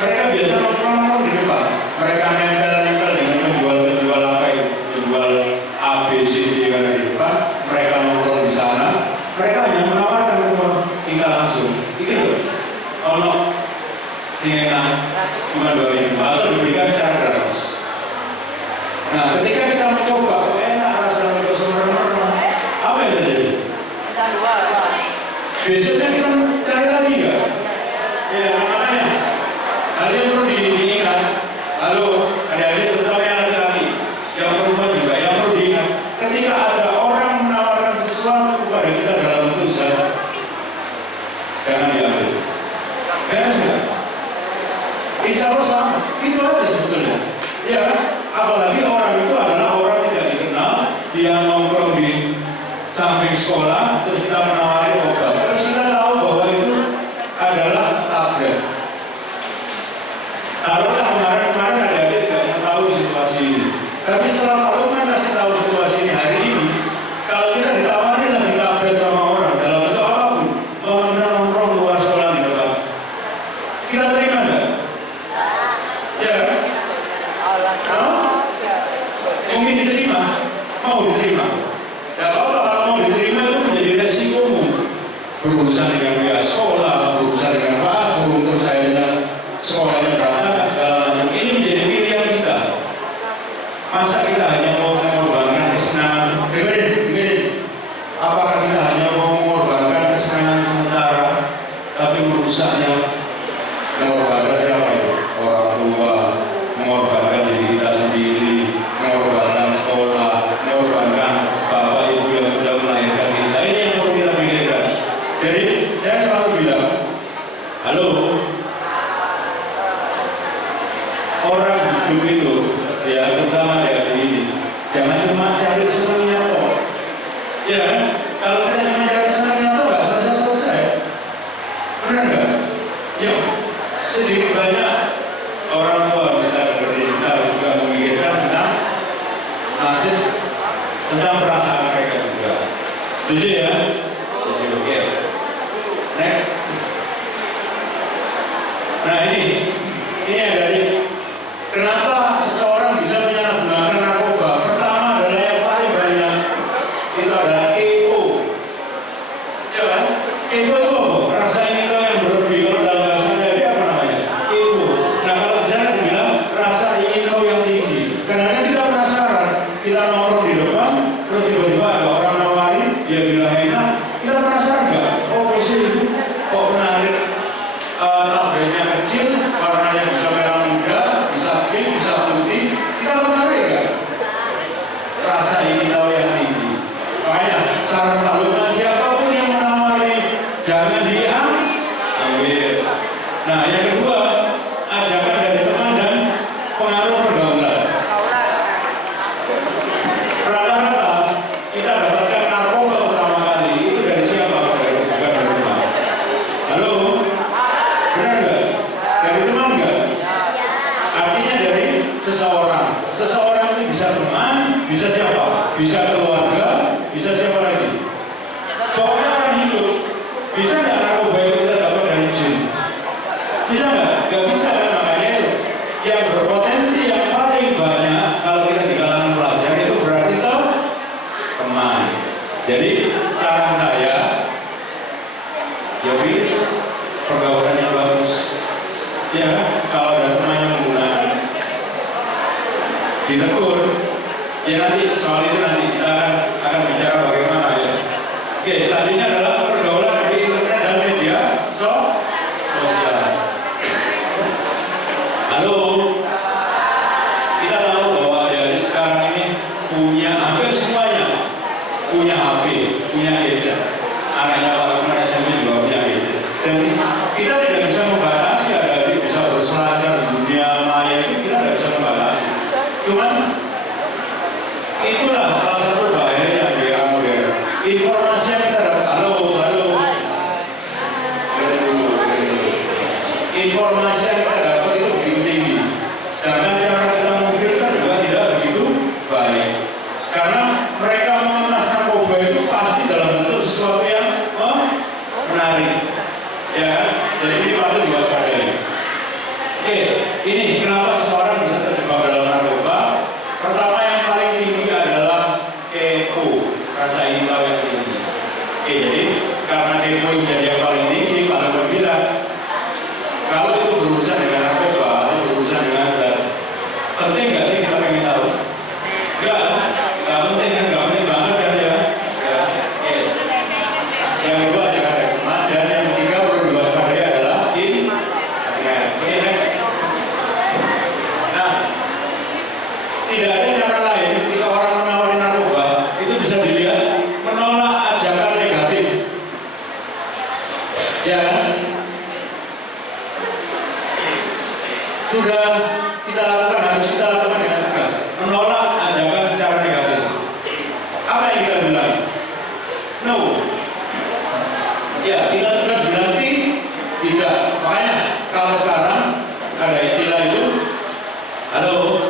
Mereka biasa nomor-nomor di depan. Mereka nempel-nempel dengan penjual apa itu? Penjual A, B, C, D yang ada di depan. Mereka nongkrong di sana. Mereka hanya menawarkan kita langsung. Itu loh. Ono singena cuma 2.000 atau diberikan secara gratis. Nah, ketika kita mencoba, enak rasanya itu semeremah. Apa yang terjadi? Besoknya kita cari lagi nggak? Ya, makanya hal yang perlu diingat. Halo, adik-adik terutama yang laki-laki, yang perempuan juga, yang perlu diingat. Ketika ada orang menawarkan sesuatu kepada kita dalam bentuk zat, jangan diambil. Beres nggak? Insya Allah sama. Itu aja sebetulnya. Ya, apalagi orang itu adalah orang tidak dikenal, dia nongkrong di samping sekolah, terus kita menawari obat. Terus kita tahu bahwa itu adalah tablet. Taruhlah kemarin adik-adik tidak mengetahui situasi ini. Tapi setelah Pak Lukman kasih tahu situasi ini hari ini, kalau kita ditawari lagi tablet sama orang dalam bentuk apapun, mau kita nongkrong luar sekolah di depan, kita terima nggak? Ya kan? Mungkin diterima, mau diterima. Ya apa kalau mau diterima itu menjadi resikomu. Berurusan dengan pihak sekolah, berurusan dengan Pak Agung, terus saya dengan sekolahnya berantakan segala macam. Ini menjadi pilihan kita. Masa kita hanya mau mengorbankan kesenangan? Dengerin. Apakah kita hanya mau mengorbankan kesenangan sementara, tapi merusaknya? Mengorbankan siapa itu? Orang tua, mengorbankan diri kita sendiri, mengorbankan sekolah, mengorbankan bapak ibu yang sudah melahirkan kita. Ini yang perlu kita pikirkan. Jadi saya selalu bilang, halo, orang hidup itu, ya terutama dari ini, jangan cuma cari senangnya kok. Ya kan? Kalau kita cuma cari senangnya kok nggak selesai. Benar nggak? Yuk, sedikit banyak orang tua kita harus juga memikirkan tentang nasib, tentang perasaan mereka juga. Setuju ya? Setuju, oke. Next. Nah ini yang dari kenapa seseorang bisa menyalahgunakan narkoba. Pertama adalah yang paling banyak itu adalah ego. Ya kan? Ego itu apa? Rasa ingin tahu yang berlebih. Kalau dalam bahasa Indonesia apa namanya? Ego. Nah kalau di sana dibilang rasa ingin tahu yang tinggi. Karena kita penasaran, kita nongkrong di depan, terus tiba-tiba ada orang nawari, dia bilang enak, kita penasaran nggak? Oh bisa itu, kok menarik tabelnya kecil, warnanya bisa merah muda, bisa pink, bisa putih, kita menarik nggak? Rasa ingin tahu yang tinggi. Makanya saran Pak Lukman, siapapun yang menawari, jangan diambil. Nah yang kedua, ajakan dari teman dan pengaruh pergaulan. Rata-rata kita dapatkan narkoba pertama kali itu dari siapa? Bukan dari teman. Halo, benar nggak? Dari teman nggak? Artinya dari seseorang. Seseorang itu bisa teman, bisa siapa? Bisa keluarga, bisa siapa lagi? saran saya, ya pilih pergaulan yang bagus. Ya, kalau ada teman yang menggunakan, ditegur. Ya nanti soal itu nanti kita akan bicara bagaimana ya. Oke, selanjutnya adalah pergaulan di internet dan media sosial. Halo, kita tahu bahwa dari sekarang ini punya hampir semuanya punya HP, punya gadget. Anaknya Pak Umar SMP juga punya gadget. Dan kita tidak bisa membatasi ada bisa berselancar di dunia maya itu, kita tidak bisa membatasi. Cuman itulah salah satu bahaya yang di era modern. Informasi yang kita dapat, halo, informasi yang kita dapat itu begitu tinggi. Sedangkan cara kita memfilter juga tidak begitu baik. Karena mereka mengemas narkoba itu pasti dalam bentuk sesuatu yang menarik. Ya, jadi ini patut diwaspadai. Oke, ini kenapa seseorang bisa terjebak dalam narkoba? Pertama yang paling tinggi adalah kepo, rasa ingin tahu yang tinggi. Oke, jadi karena kepo menjadi yang paling tinggi, Pak Lukman bilang, kalau itu berurusan dengan narkoba atau berurusan dengan zat, penting nggak sih kita pengen tahu? Nggak penting kan, nggak penting banget kan ya? Ya, oke. Yang kedua jangan rekomen, dan yang ketiga perlu diwaspadai adalah internet. Oke, next. Nah, tidak ada cara lain ketika orang menawari narkoba itu bisa dilihat menolak ajakan negatif. Ya kan? Sudah kita lakukan, harus kita lakukan dengan tegas. Menolak ajakan secara negatif. Apa yang kita bilang? No. Ya, kita tegas bilang tidak. Makanya kalau sekarang ada istilah itu, halo,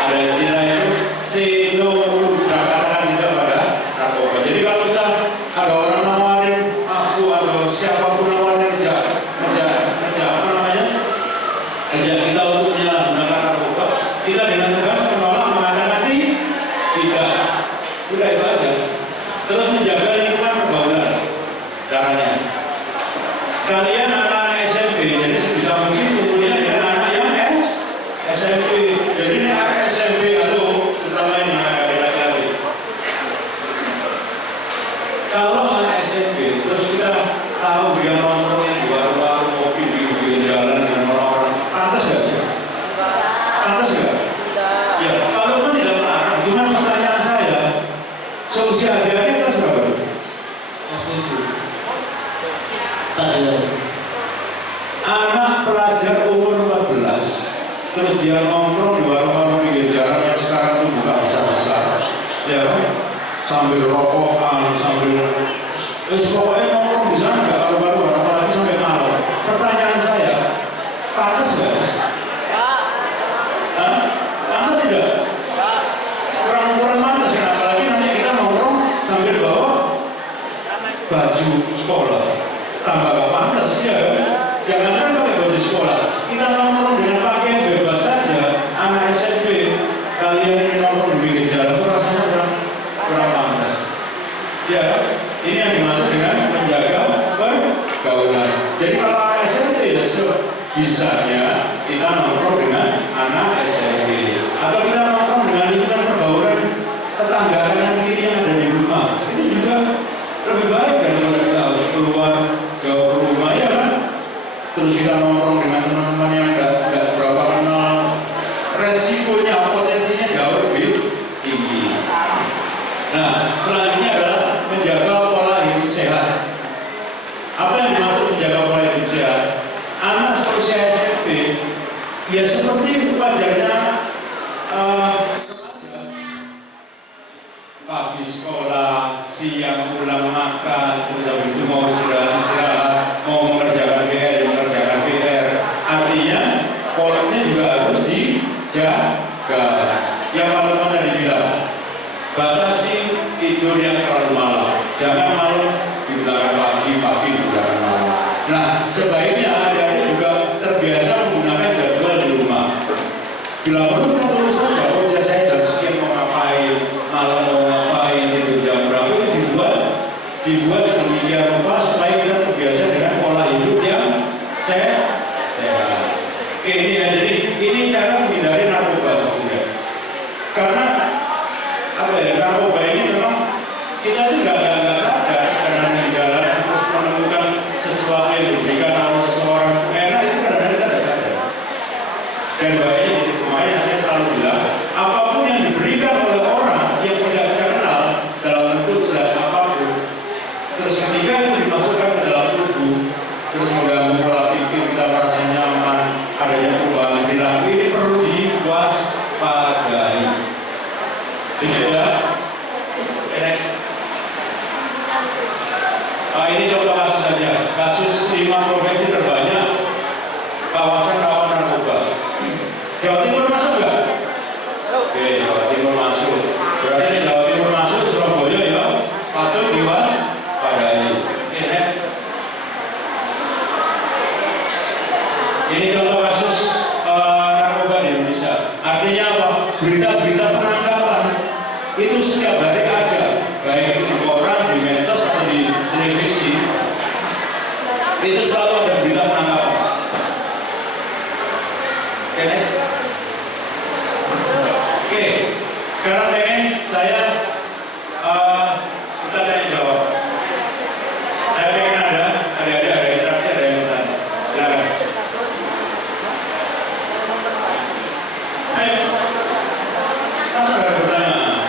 ada istilah itu say no, udah katakan tidak pada narkoba. Jadi kalau kita ada orang nawarin aku atau siapapun nawarin kerja apa namanya, kerja kita untuk menyalahgunakan narkoba, kita dengan tegas menolak, mengatakan tidak. Udah itu aja. Terus menjaga lingkungan pergaulan. Caranya, kalian anak-anak SMP, jadi sebisa mungkin kumpulnya dengan anak yang SMP. Jadi ini anak SMP, halo, terutama ini anak laki-laki. Kalau anak SMP, terus kita tahu dia nongkrong yang di warung-warung kopi di pinggir jalan dengan orang-orang, pantas nggak sih? Pantas nggak? Ya, kalau pun tidak melarang. Cuma pertanyaan saya, solusi adik-adik kelas berapa? Kelas 7. Anak pelajar umur 14 terus dia nongkrong di warung-warung pinggir jalan yang sekarang itu buka besar-besar, ya kan? Sambil rokokan, sambil pokoknya nongkrong di sana nggak karu-karuan, apalagi sampai malam. Pertanyaan saya, pantas nggak? Pantas tidak? Kurang pantas ya, apalagi nanti kita nongkrong sambil bawa baju sekolah. Tambah gak pantas ya, jangan pakai baju sekolah. Kita nongkrong dengan pakaian bebas saja. Anak SMP, kalian ini nongkrong di pinggir jalan itu rasanya kurang pantas. Ya, ini yang dimaksud dengan menjaga pergaulan. Jadi kalau anak SMP ya sebisanya kita nongkrong dengan anak SMP, atau kita nongkrong dengan lingkungan pergaulan tetangga kanan kiri yang ada di rumah. Itu juga lebih baik daripada kita harus keluar jauh ke rumah, ya kan? Terus kita nongkrong dengan teman-teman yang nggak seberapa kenal, resikonya, potensinya jauh lebih tinggi. Nah, selanjutnya adalah menjaga pola hidup sehat. Apa yang dimaksud menjaga pola hidup sehat? Anak seusia SMP, ya seperti wajarnya pagi sekolah, siang pulang makan, terus habis itu mau istirahat, mau mengerjakan PR. Artinya polanya juga harus dijaga. Yang Pak tadi bilang, batasi tidur yang terlalu malam. Jangan malam digunakan pagi digunakan malam. Nah, sebaiknya adik-adik juga terbiasa menggunakan jadwal di rumah. Bila perlu kita tulis saja, oh saya jam sekian mau ngapain, malam mau ngapain, itu jam berapa, itu dibuat dibuat sedemikian rupa supaya kita terbiasa dengan pola hidup yang sehat. Ini ya, jadi ini cara menghindari narkoba sebenarnya. Karena apa ya, narkoba ini memang kita juga nggak sadar karena di jalan terus menemukan sesuatu yang diberikan oleh seseorang enak, itu kadang-kadang kita tidak sadar. Dan bahaya di situ, makanya saya selalu bilang apapun yang diberikan oleh orang yang tidak kita kenal dalam bentuk zat apapun, terus ketika itu dimasukkan ke dalam tubuh, terus mengganggu pola pikir kita, merasa nyaman, adanya perubahan perilaku, ini perlu diwaspadai. Tidak. Ini contoh kasus saja. Kasus 5 provinsi terbanyak kawasan rawan narkoba. Jawa Timur masuk nggak? Oke, Jawa Timur masuk. Berarti Jawa Timur masuk, Surabaya ya patut diwaspadai. Ini contoh kasus narkoba di Indonesia. Artinya apa? Berita-berita penangkapan itu setiap hari ada, baik itu di koran, di medsos atau di televisi. Itu selalu ada berita penangkapan. Oke, sekarang pengen saya kita tanya jawab. Saya pengen ada interaksi, ada yang bertanya. Silakan. Ayo. Masa ada pertanyaan?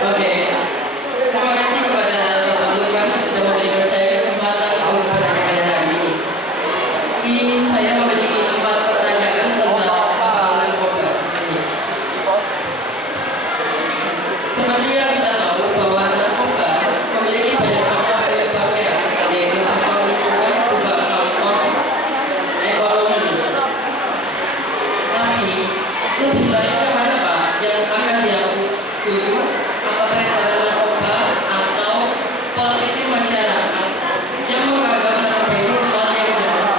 Oke. Terima kasih kepada Bapak Lukman sudah memberikan saya kesempatan untuk bertanya pada hari ini. Ini saya memiliki 4 pertanyaan tentang masalah narkoba. Seperti yang kita tahu bahwa narkoba memiliki banyak faktor penyebabnya, yaitu faktor lingkungan juga faktor ekonomi. Tapi lebih baik kemana Pak yang akan dihapus dulu? Apa peredaran narkoba atau pola pikir masyarakat yang menganggap narkoba itu hal yang biasa?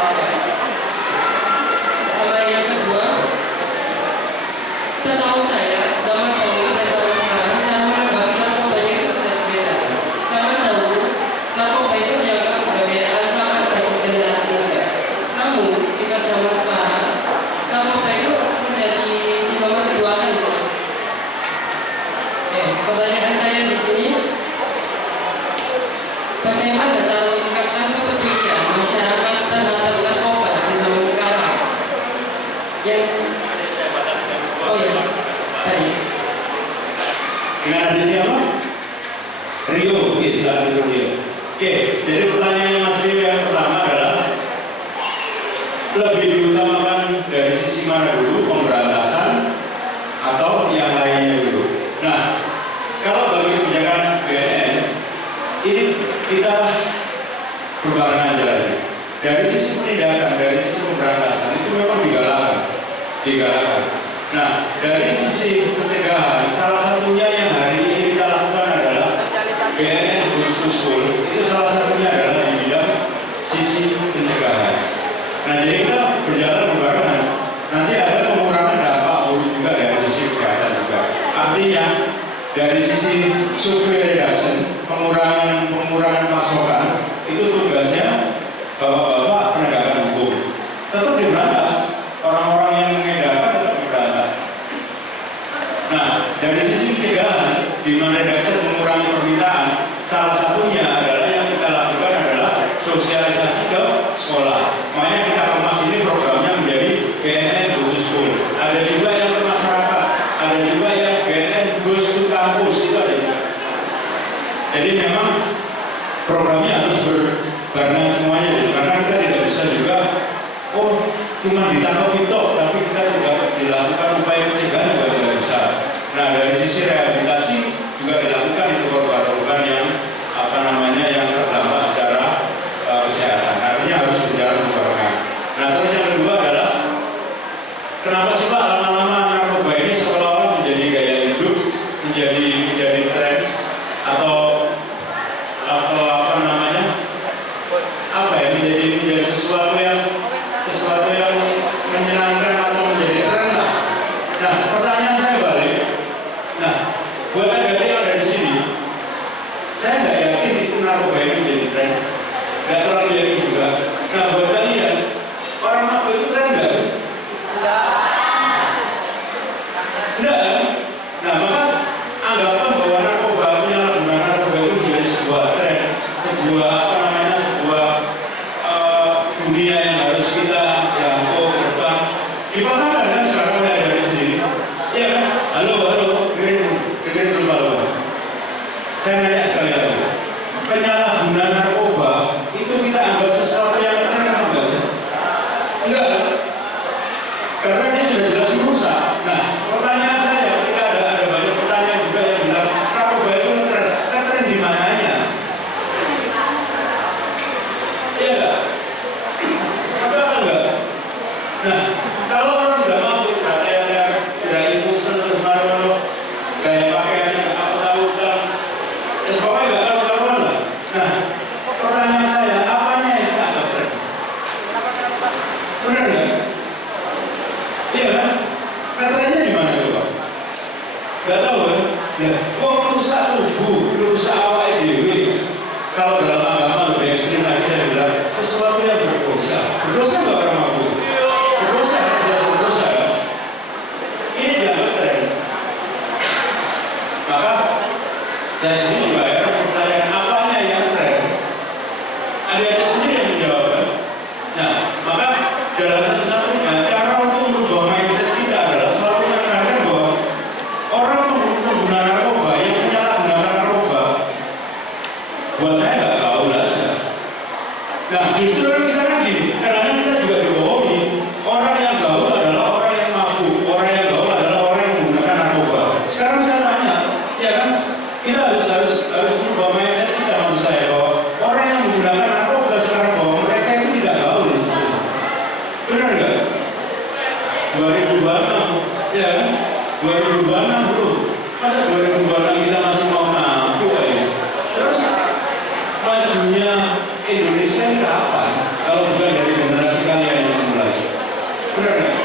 Sama yang kedua, setahu saya zaman dahulu dan zaman sekarang cara menanggapi narkobanya itu sudah berbeda. Zaman dahulu narkoba itu dianggap sebagai ancaman bagi generasi muda. Namun jika zaman sekarang narkoba itu menjadi nomor kedua kan? Pertanyaan saya di sini, bagaimana cara meningkatkan kepedulian masyarakat terhadap narkoba di zaman sekarang? Dengan adanya apa? Rio, oke, silakan Rio. Oke, jadi pertanyaan Mas Rio yang pertama adalah lebih diutamakan dari sisi mana dulu, pemberantasan atau yang lainnya dulu. Nah, kalau bagi kebijakan BNN ini kita berbarengan jalannya. Dari sisi penindakan, dari sisi pemberantasan itu memang digalakkan. Nah, dari sisi pencegahan, salah satunya yang hari ini kita lakukan adalah BNN Goes to School. Itu salah satunya adalah di bidang sisi pencegahan. Nah, jadi kita berjalan berbarengan. Nanti ada pengurangan dampak buruk juga dari sisi kesehatan juga. Artinya dari sisi supply reduction, pengurangan pasokan, itu tugasnya bapak-bapak penegakan hukum. Tetap diberantas, orang-orang yang mengedarkan tetap diberantas. Nah, dari sisi pencegahan, di mana reduction mengurangi permintaan, salah satunya adalah yang kita lakukan adalah sosialisasi ke sekolah. Makanya kita kemas ini programnya menjadi BNN Goes to School. Ada juga yang ke masyarakat, ada juga yang BNN Goes to Campus, itu ada juga. Jadi memang programnya harus berbarengan semuanya, karena kita tidak bisa juga cuma ditangkap itu, tapi kita juga dilakukan upaya pencegahan juga tidak bisa. Nah, dari sisi rehabilitasi juga dilakukan itu korban-korban yang yang terdampak secara kesehatan. Artinya harus berjalan berbarengan. Nah, terus yang kedua adalah kenapa sih Pak lama-lama narkoba ini seolah-olah menjadi gaya hidup, menjadi tren, atau nggak terlalu yakin juga. Nah, buat kalian, orang mabuk itu keren nggak sih? Enggak kan? Nah, maka anggapan bahwa narkoba, penyalahgunaan narkoba itu menjadi sebuah tren, sebuah dunia yang harus kita jangkau ke depan. Dipahami kan sekarang mulai dari sendiri. Iya kan? Halo, dengerin dulu Pak. Saya nanya sekali lagi. Penyalahgunaan narkoba itu kita anggap sesuatu yang keren enggak? Enggak kan? Karena dia sudah jelas merusak. Nah, pertanyaan saya ketika ada banyak pertanyaan juga yang bilang narkoba itu keren di mananya? Iya enggak? Apa enggak? Nah, kalau orang sudah mampu, katanya sudah impulsen terus mana-mana, gaya pakaiannya apa tahu kan, pokoknya enggak karuan lah. Nah, pertanyaan saya, apanya yang kita anggap keren? Benar nggak? Iya kan? Katanya di mana itu Pak? Gak tahu kan? Ya, kok merusak tubuh, merusak awak dewi. Kalau dalam agama lebih ekstrim lagi saya bilang sesuatu yang berdosa. Berdosa nggak orang mabuk? Berdosa, jelas berdosa. Ini dianggap tren. Maka saya sendiri juga ya pertanyaan apanya yang tren? Ada sendiri yang menjawab kan? Nah, maka dalam satu-satunya cara untuk merubah mindset kita adalah selalu menekankan bahwa orang pengguna narkoba yang menyalahgunakan narkoba buat saya nggak gaul aja. Nah, justru kita kan gini, kadang-kadang kita juga dibohongi. Orang yang gaul adalah orang yang mabuk, orang yang gaul adalah orang yang menggunakan narkoba. Sekarang saya tanya, ya kan, kita harus merubah mindset kita, maksud saya bahwa orang yang menggunakan narkoba sekarang bahwa mereka itu tidak gaul. Benar nggak? 2026, ya kan? 2026 bro, masa 2026 kita masih mau mampu ya? Terus majunya Indonesia ini kapan? Kalau bukan dari generasi kalian yang mulai. Benar nggak?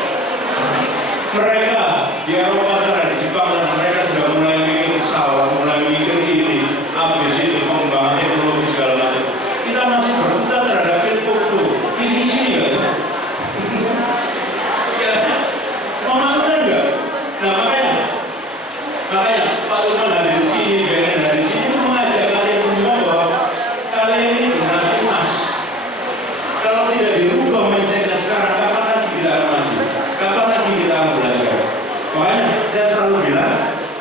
Mereka di Eropa sana, di Jepang sana, mereka sudah mulai mikir pesawat, mulai mikir ini, ABC itu pengembangan teknologi segala macam. Kita masih berputar terhadap itu. Di sini ya. Ya, memalukan nggak? Nah makanya Pak Lukman dari sini, BNN dari sini itu mengajak kalian semua bahwa kalian ini generasi emas. Kalau tidak dirubah mindsetnya sekarang, kapan lagi kita akan maju? Kapan lagi kita akan belajar? Makanya saya selalu bilang,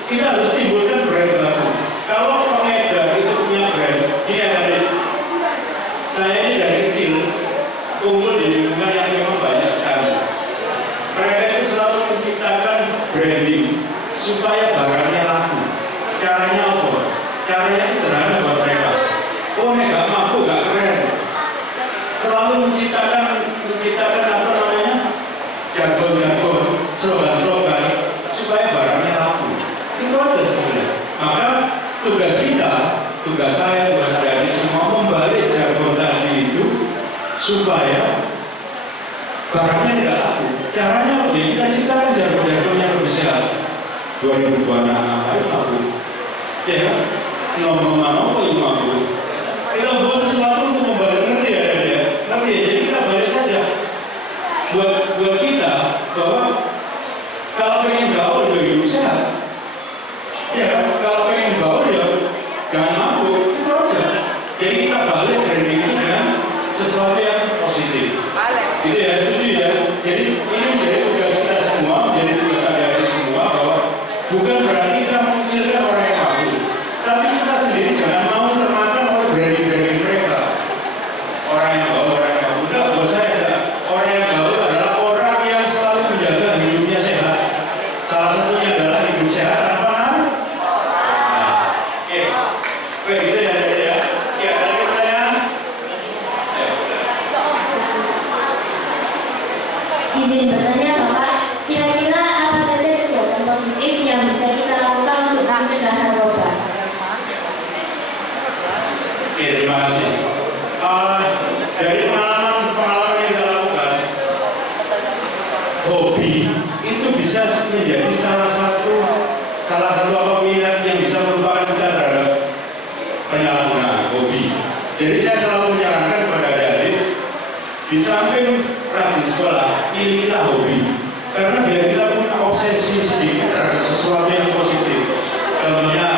kita harus timbulkan brand baru. Kalau pengedar itu punya brand, ini ada. Saya ini dari kecil kumpul di lingkungan yang memang banyak sekali. Mereka itu selalu menciptakan branding supaya barangnya laku. Caranya apa? Caranya sederhana buat mereka. Oh, nggak mampu, nggak keren. Selalu menciptakan apa namanya? Jargon-jargon, slogan-slogan supaya barangnya laku. Itu aja sebenarnya. Maka tugas kita, tugas saya, tugas adik semua membalik jargon tadi itu supaya barangnya tidak laku. Caranya apa? Kita ciptakan jargon-jargon yang lebih sehat. 2026 ayo mampu. Ya kan? Ngomong apa yang mampu? Kita buat sesuatu untuk membalik, ngerti ya? Ngerti ya? Jadi kita balik saja. Buat kita bahwa kalau pengen gaul ya hidup sehat. Ya kan? Kalau pengen gaul ya jangan mabuk. Itu aja. Jadi kita balik branding itu dengan sesuatu yang positif. Gitu ya, setuju ya. Jadi ini menjadi tugas kita semua, menjadi tugas adik-adik semua bahwa bukan berarti kita mengecilkan orang yang mabuk, tapi kita sendiri jangan mau termakan oleh branding mereka. Orang yang gaul, orang yang mabuk, enggak, buat saya enggak. Orang yang gaul adalah orang yang selalu menjaga hidupnya sehat. Salah satunya adalah hidup sehat tanpa narkoba. Nah, oke, gitu ya. Ya, ada pertanyaan? Izin bertanya Bapak, kira-kira apa saja kegiatan positif yang bisa kita lakukan untuk mencegah narkoba? Oke, terima kasih. Dari pengalaman yang kita lakukan, hobi itu bisa menjadi salah satu apa minat yang bisa merupakan kita terhadap penyalahgunaan hobi. Jadi saya selalu menyarankan kepada Karena biar kita punya obsesi sedikit terhadap sesuatu yang positif. Contohnya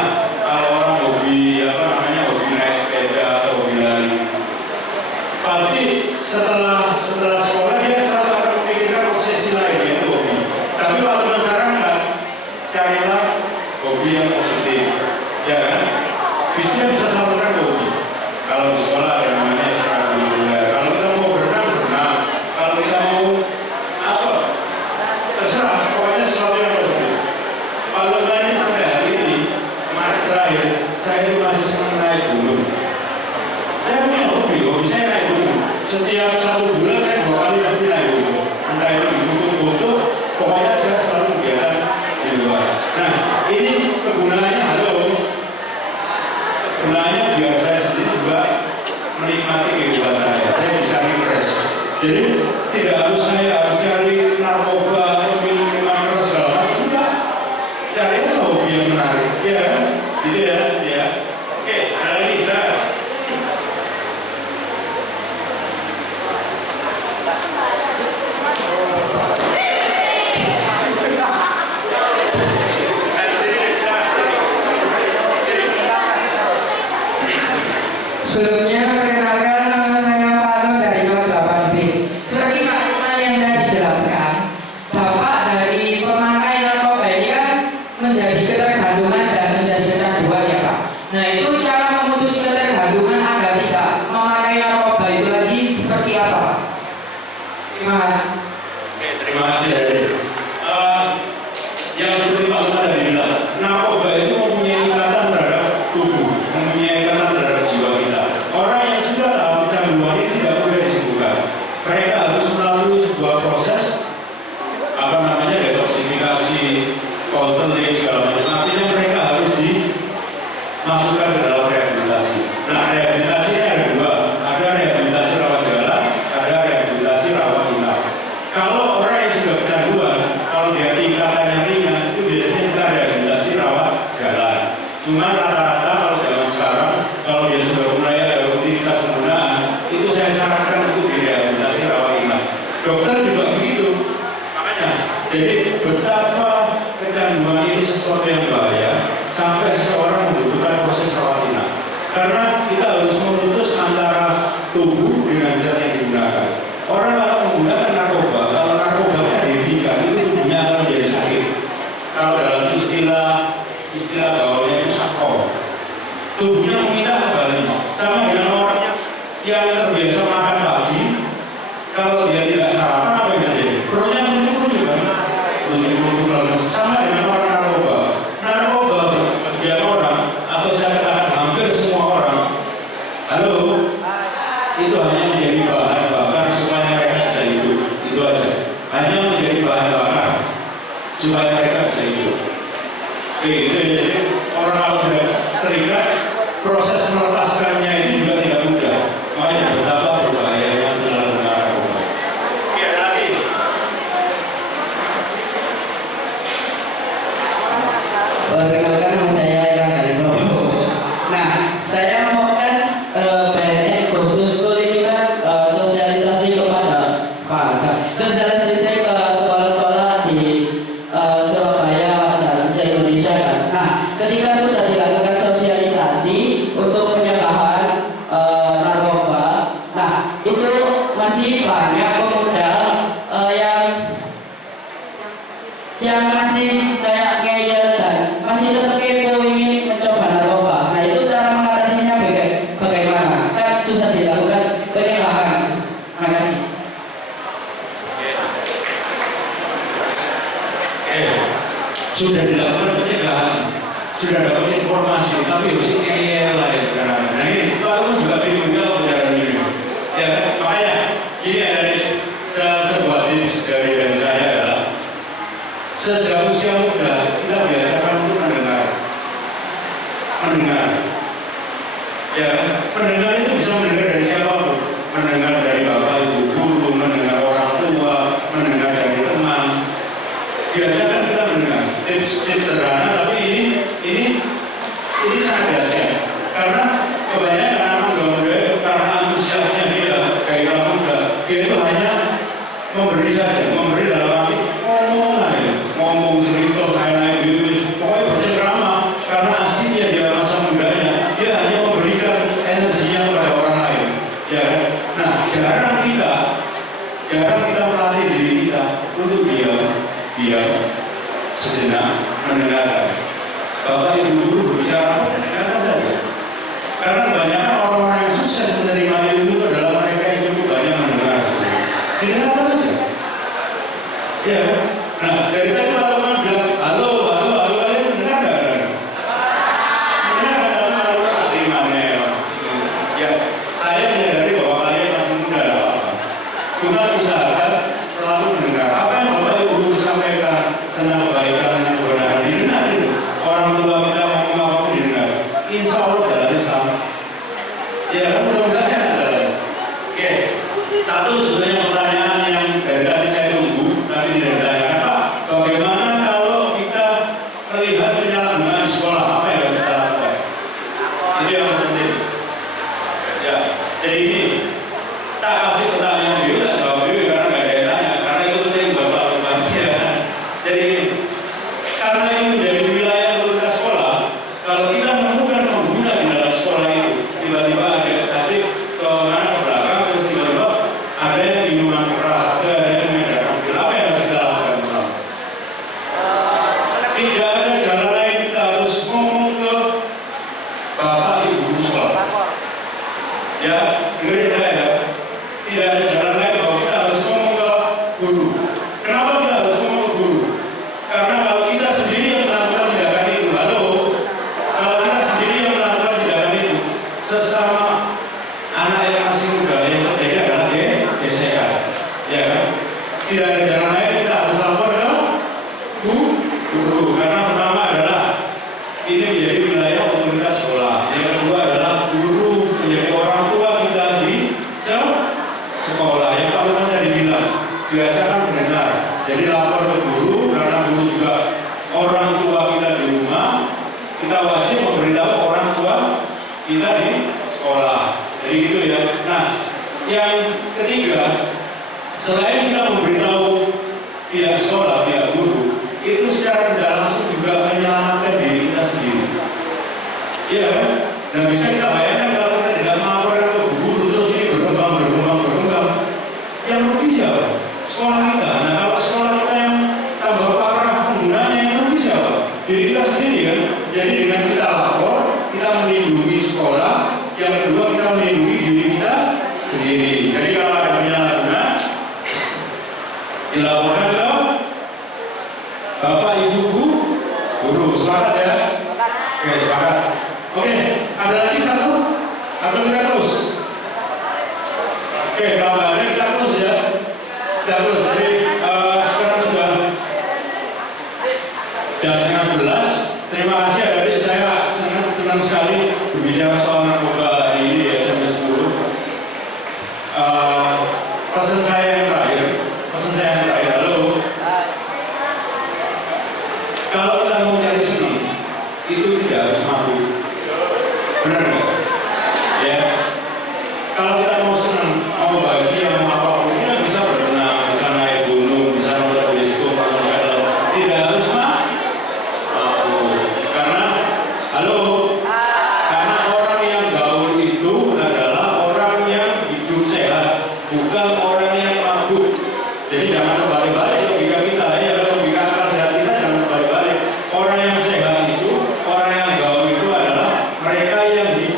kalau orang hobi hobi naik sepeda atau hobi lari, pasti setelah sekolah dia selalu akan memikirkan obsesi lain yaitu hobi. Tapi waktu masyarakat carilah hobi yang positif, ya kan? Kita bisa salurkan hobi. Kalau di sekolah ada namanya ekstrakurikuler. Kalau kita mau berenang, kalau kita mau apa, terserah. Pokoknya sesuatu yang positif. Kalau tadi sampai hari ini, kemarin terakhir, saya itu masih senang naik gunung. Saya punya hobi saya naik gunung. Setiap 1 bulan saya 2 kali pasti naik gunung. Entah itu di gunung-gunung, pokoknya saya selalu kegiatan di luar. Nah, ini kegunaannya gunanya biar saya sendiri juga menikmati kehidupan saya bisa refresh. Jadi tidak harus saya harus cari narkoba atau minuman keras segala macam, enggak. Cari aja hobi yang menarik, ya kan? Gitu ya. Oke, ada lagi kita. Sebelumnya perkenalkan, nama saya Fano dari kelas 8B. Seperti Pak Lukman yang tadi dijelaskan, Bapak dari pemakai narkoba ini kan menjadi ketergantungan dan menjadi kecanduan ya Pak. Nah itu cara memutus ketergantungan agar tidak memakai narkoba itu lagi seperti apa Pak? Terima kasih. Oke, terima kasih Dari. Yang seperti Pak Lukman tadi bilang, narkoba itu mempunyai ikatan terhadap tubuh, mempunyai ikatan terhadap jiwa kita. Orang yang sudah tahu kecanduan ini tidak boleh disembuhkan. Mereka harus melalui sebuah proses detoksifikasi, konseling segala macam. Artinya mereka harus dimasukkan ke dalam rehabilitasi. Nah, rehabilitasi ini ada 2, ada rehabilitasi rawat jalan, ada rehabilitasi rawat inap. Kalau orang yang sudah kecanduan, kalau dia tingkatannya ringan, itu biasanya kita rehabilitasi rawat jalan. Cuma rata-rata kalau zaman sekarang, kalau dia sudah mulai ada rutinitas penggunaan, itu saya sarankan untuk direhabilitasi rawat inap. Dokter juga begitu. Makanya, jadi betapa kecanduan ini sesuatu yang bahaya sampai seseorang membutuhkan proses rawat inap. Karena kita harus memutus antara tubuh dengan zat yang digunakan. Orang kalau menggunakan narkoba, kalau narkobanya dihentikan, itu tubuhnya akan menjadi sakit. Kalau dalam istilah gaulnya itu sakau, tubuhnya meminta kembali. Sama dengan orang yang terbiasa makan pagi, kalau dia tidak sarapan apa yang terjadi? Perutnya muncul kan? Sama dengan orang narkoba. Narkoba bagian orang, atau saya katakan hampir semua orang, halo, itu hanya menjadi bahan bakar supaya mereka bisa hidup. Itu aja. Hanya menjadi bahan bakar supaya mereka bisa hidup. Oke, itu ya. Jadi orang kalau sudah terikat, proses melepaskannya ini juga tidak mudah. Makanya betapa berbahayanya penyalahgunaan narkoba. Oke, ada lagi. Perkenalkan, nama saya Iran dari Provo. Nah, saya melakukan PNN khusus ini kan sosialisasi sosialisasi ke sekolah-sekolah di Surabaya dan se-Indonesia kan. Nah, ketika sudah dilakukan sosialisasi untuk pencegahan narkoba, nah itu masih banyak pemuda yang masih kayak ngeyel dan masih tetap kepo ingin mencoba narkoba. Nah itu cara mengatasinya bagaimana? Kan susah dilakukan pencegahan. Terima kasih. Sudah dilakukan pencegahan, sudah dapat informasi, tapi harus ngeyel lain karena ini baru juga bingung kalau bicara ini. Ya, makanya ini ada sebuah tips dari saya adalah sejak usia muda kita biasakan untuk mendengar. Ya, mendengar itu bisa mendengar dari siapapun, mendengar dari bapak ibu guru, mendengar orang tua, mendengar dari teman. Biasakan kita mendengar tips-tips sederhana, tapi ini sangat dahsyat karena kebanyakan anak muda karena antusiasnya dia gairah muda, dia itu hanya memberi saja, memberi dalam arti ngomong Allah jalannya sama. Ya kan mudah-mudahan jalan. Oke, satu sebenarnya pertanyaan yang dari tadi saya tunggu tapi tidak ditanyakan, Pak, bagaimana kalau kita melihat penyalahgunaan di sekolah, apa yang harus kita lakukan? Itu yang penting. Ya, jadi ini tak kasih pertanyaan dulu, tak jawab dulu karena nggak ada yang tanya, karena itu penting Bapak ya. Jadi karena ini menjadi wilayah otoritas sekolah, kalau kita menemukan pengguna di dalam sekolah itu, tiba-tiba ada tadi ke mana ke belakang, terus tiba-tiba ada yang minuman keras, ada yang mendadak mobil, apa yang harus kita lakukan? Tidak ada jalan lain, kita harus ngomong ke Bapak Ibu guru sekolah. Ya, dengerin saya ya. Tidak ada jalan lain bahwa kita harus ngomong ke guru. Kenapa kita harus ngomong ke guru? Karena kalau kita sendiri yang melakukan tindakan itu, kalau kita sendiri yang melakukan tindakan itu, sesama anak yang masih muda yang terjadi adalah gesekan. Ya kan? Tidak ada jalan lain, kita harus lapor ke guru. Karena pertama adalah ini menjadi wilayah otoritas sekolah. Yang kedua adalah guru menjadi orang tua kita di sekolah. Yang pertama tadi bilang biasa kan benar. Jadi lapor ke guru karena guru juga orang tua kita di rumah. Kita wajib memberitahu orang tua kita di sekolah. Jadi gitu ya. Nah, yang ketiga, selain kita memberitahu pihak sekolah, pihak guru, itu secara tidak langsung juga menyelamatkan diri kita sendiri. Iya kan? Dan bisa kita bayangkan kalau kita tidak melaporkan ke guru terus ini berkembang, yang rugi siapa? Sekolah kita. Nah kalau sekolah kita yang tambah parah penggunanya, yang rugi siapa? Diri kita sendiri kan? Jadi dengan kita lapor, kita melindungi sekolah. Yang kedua kita melindungi diri kita sendiri. Jadi kalau ada penyalahgunaan, dilaporkan ke Bapak Ibu guru. Sepakat ya? Oke, sepakat. Oke, ada lagi satu? Atau kita terus? Oke, kalau nggak ada kita terus ya. Kita terus. Jadi sekarang sudah jam 10:30. Terima kasih adik-adik. Saya senang sekali berbicara soal narkoba hari ini di SMP 10. Pesan saya yang terakhir. Halo. Kalau kita mau cari seni, itu tidak harus mabuk. Benar nggak? Ya. Kalau kita mau senang, mau bahagia, mau apapun, kita bisa berenang, bisa naik gunung, bisa nonton disco, pasang film. Tidak harus mabuk. Karena, karena orang yang gaul itu adalah orang yang hidup sehat, bukan orang yang mabuk. Jadi jangan terbalik-balik logika kita, ya logika akal sehat kita jangan terbalik-balik. Orang yang sehat itu, orang yang gaul itu adalah mereka yang hidup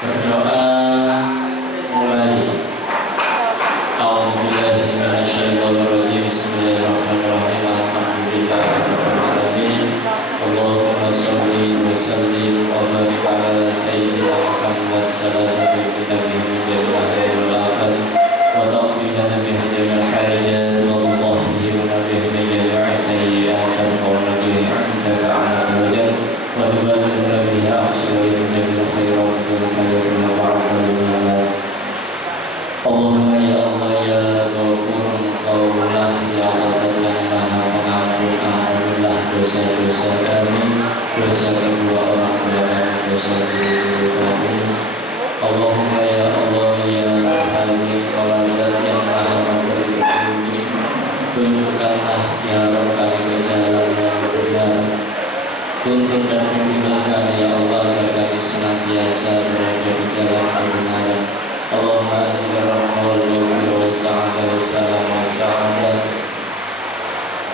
Berdoa mulai. A'udzubillahi minasyaitonirrajim. Bismillahirrahmanirrahim. Alhamdulillahirabbil alamin. Allahumma shalli wa sallim wa barik ala sayyidina Muhammad sallallahu alaihi wa sallam wa taqbilana bihi jami'al hajat wa tahhirna bihi jami'as sayyi'at wa nabihi 'indaka 'ala wajh wa tubayyana bihi a'sharal jami'il khairat wa khairul ba'd. Allahumma ya Allah ya Ghafur, Engkaulah ya Allah yang Maha Pengampun. Ampunilah dosa-dosa kami, dosa kedua orang tua kami, dosa diri kami. Allahumma ya Allah ya Halim, Kaulah Zat yang Maha memberi petunjuk. Tunjukkanlah ya Rabb kami ke jalan yang benar. Tuntun dan bimbinglah kami ya Allah agar kami senantiasa berada di jalan kebenaran. Allahumma azhar rahmah wa sa'adah wa salam wa sa'adah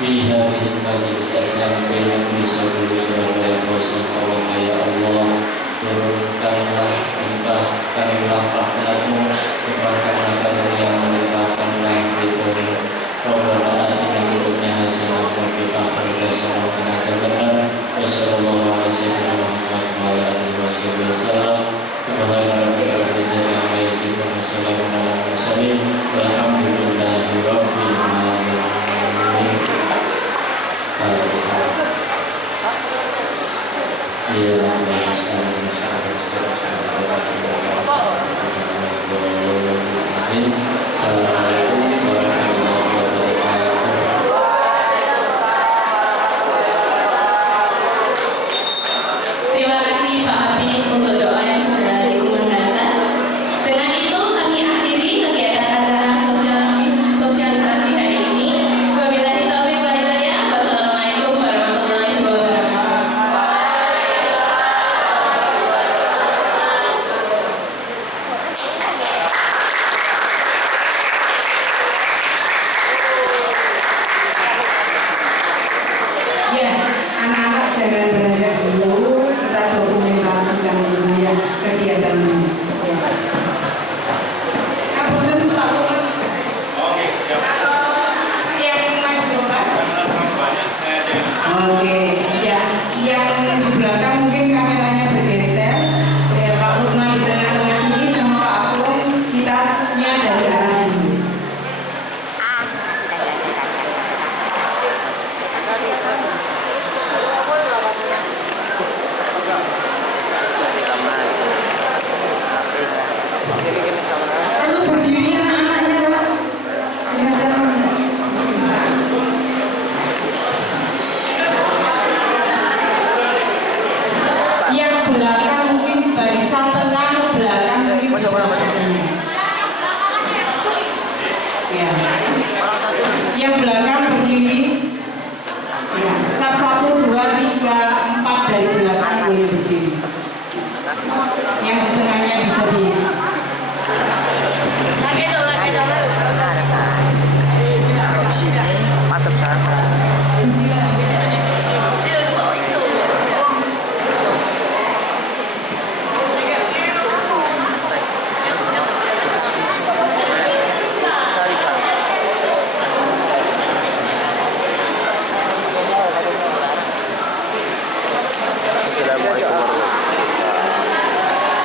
fi hadhihi majlis as-sampai di seluruh Surabaya. Allahumma ya Allah, turunkanlah limpahkanlah rahmat-Mu, limpahkanlah karunia yang melimpahkanlah ridho-Mu. Rabbana atina fid dunya hasanah wa fil akhirati hasanah wa qina adzabannar. Wa sallallahu ala sayyidina Muhammad wa ala alihi wasallam. Subhana rabbika rabbil izzati amma yasifun wa salamun alal mursalin walhamdulillahi rabbil alamin. Assalamualaikum warahmatullahi wabarakatuh. Terima kasih Pak Habib untuk doa yang sudah dikumandangkan. Dengan itu kami akhiri kegiatan acara sosialisasi hari ini. Wabillahi taufiq wal hidayah. Wassalamualaikum warahmatullahi wabarakatuh. Ya, anak-anak jangan beranjak dulu, kita dokumentasikan dulu ya kegiatan ini. Ya. Apunten Pak Lurah. Oke, siap. Yang maju Pak. Banyak saya aja. Oke, ya, yang di belakang mungkin kameranya bergeser. Ya, Pak Lurah di tengah-tengah sini sama Pak Agung, kita nya dari arah sini. Perlu berdiri anak-anaknya Pak. Kelihatan enggak? Yang belakang mungkin barisan tengah, belakang mungkin ya. Yang belakang berdiri ya. 1, 2, 3, 4 dari belakang boleh berdiri. Yang di tengahnya bisa di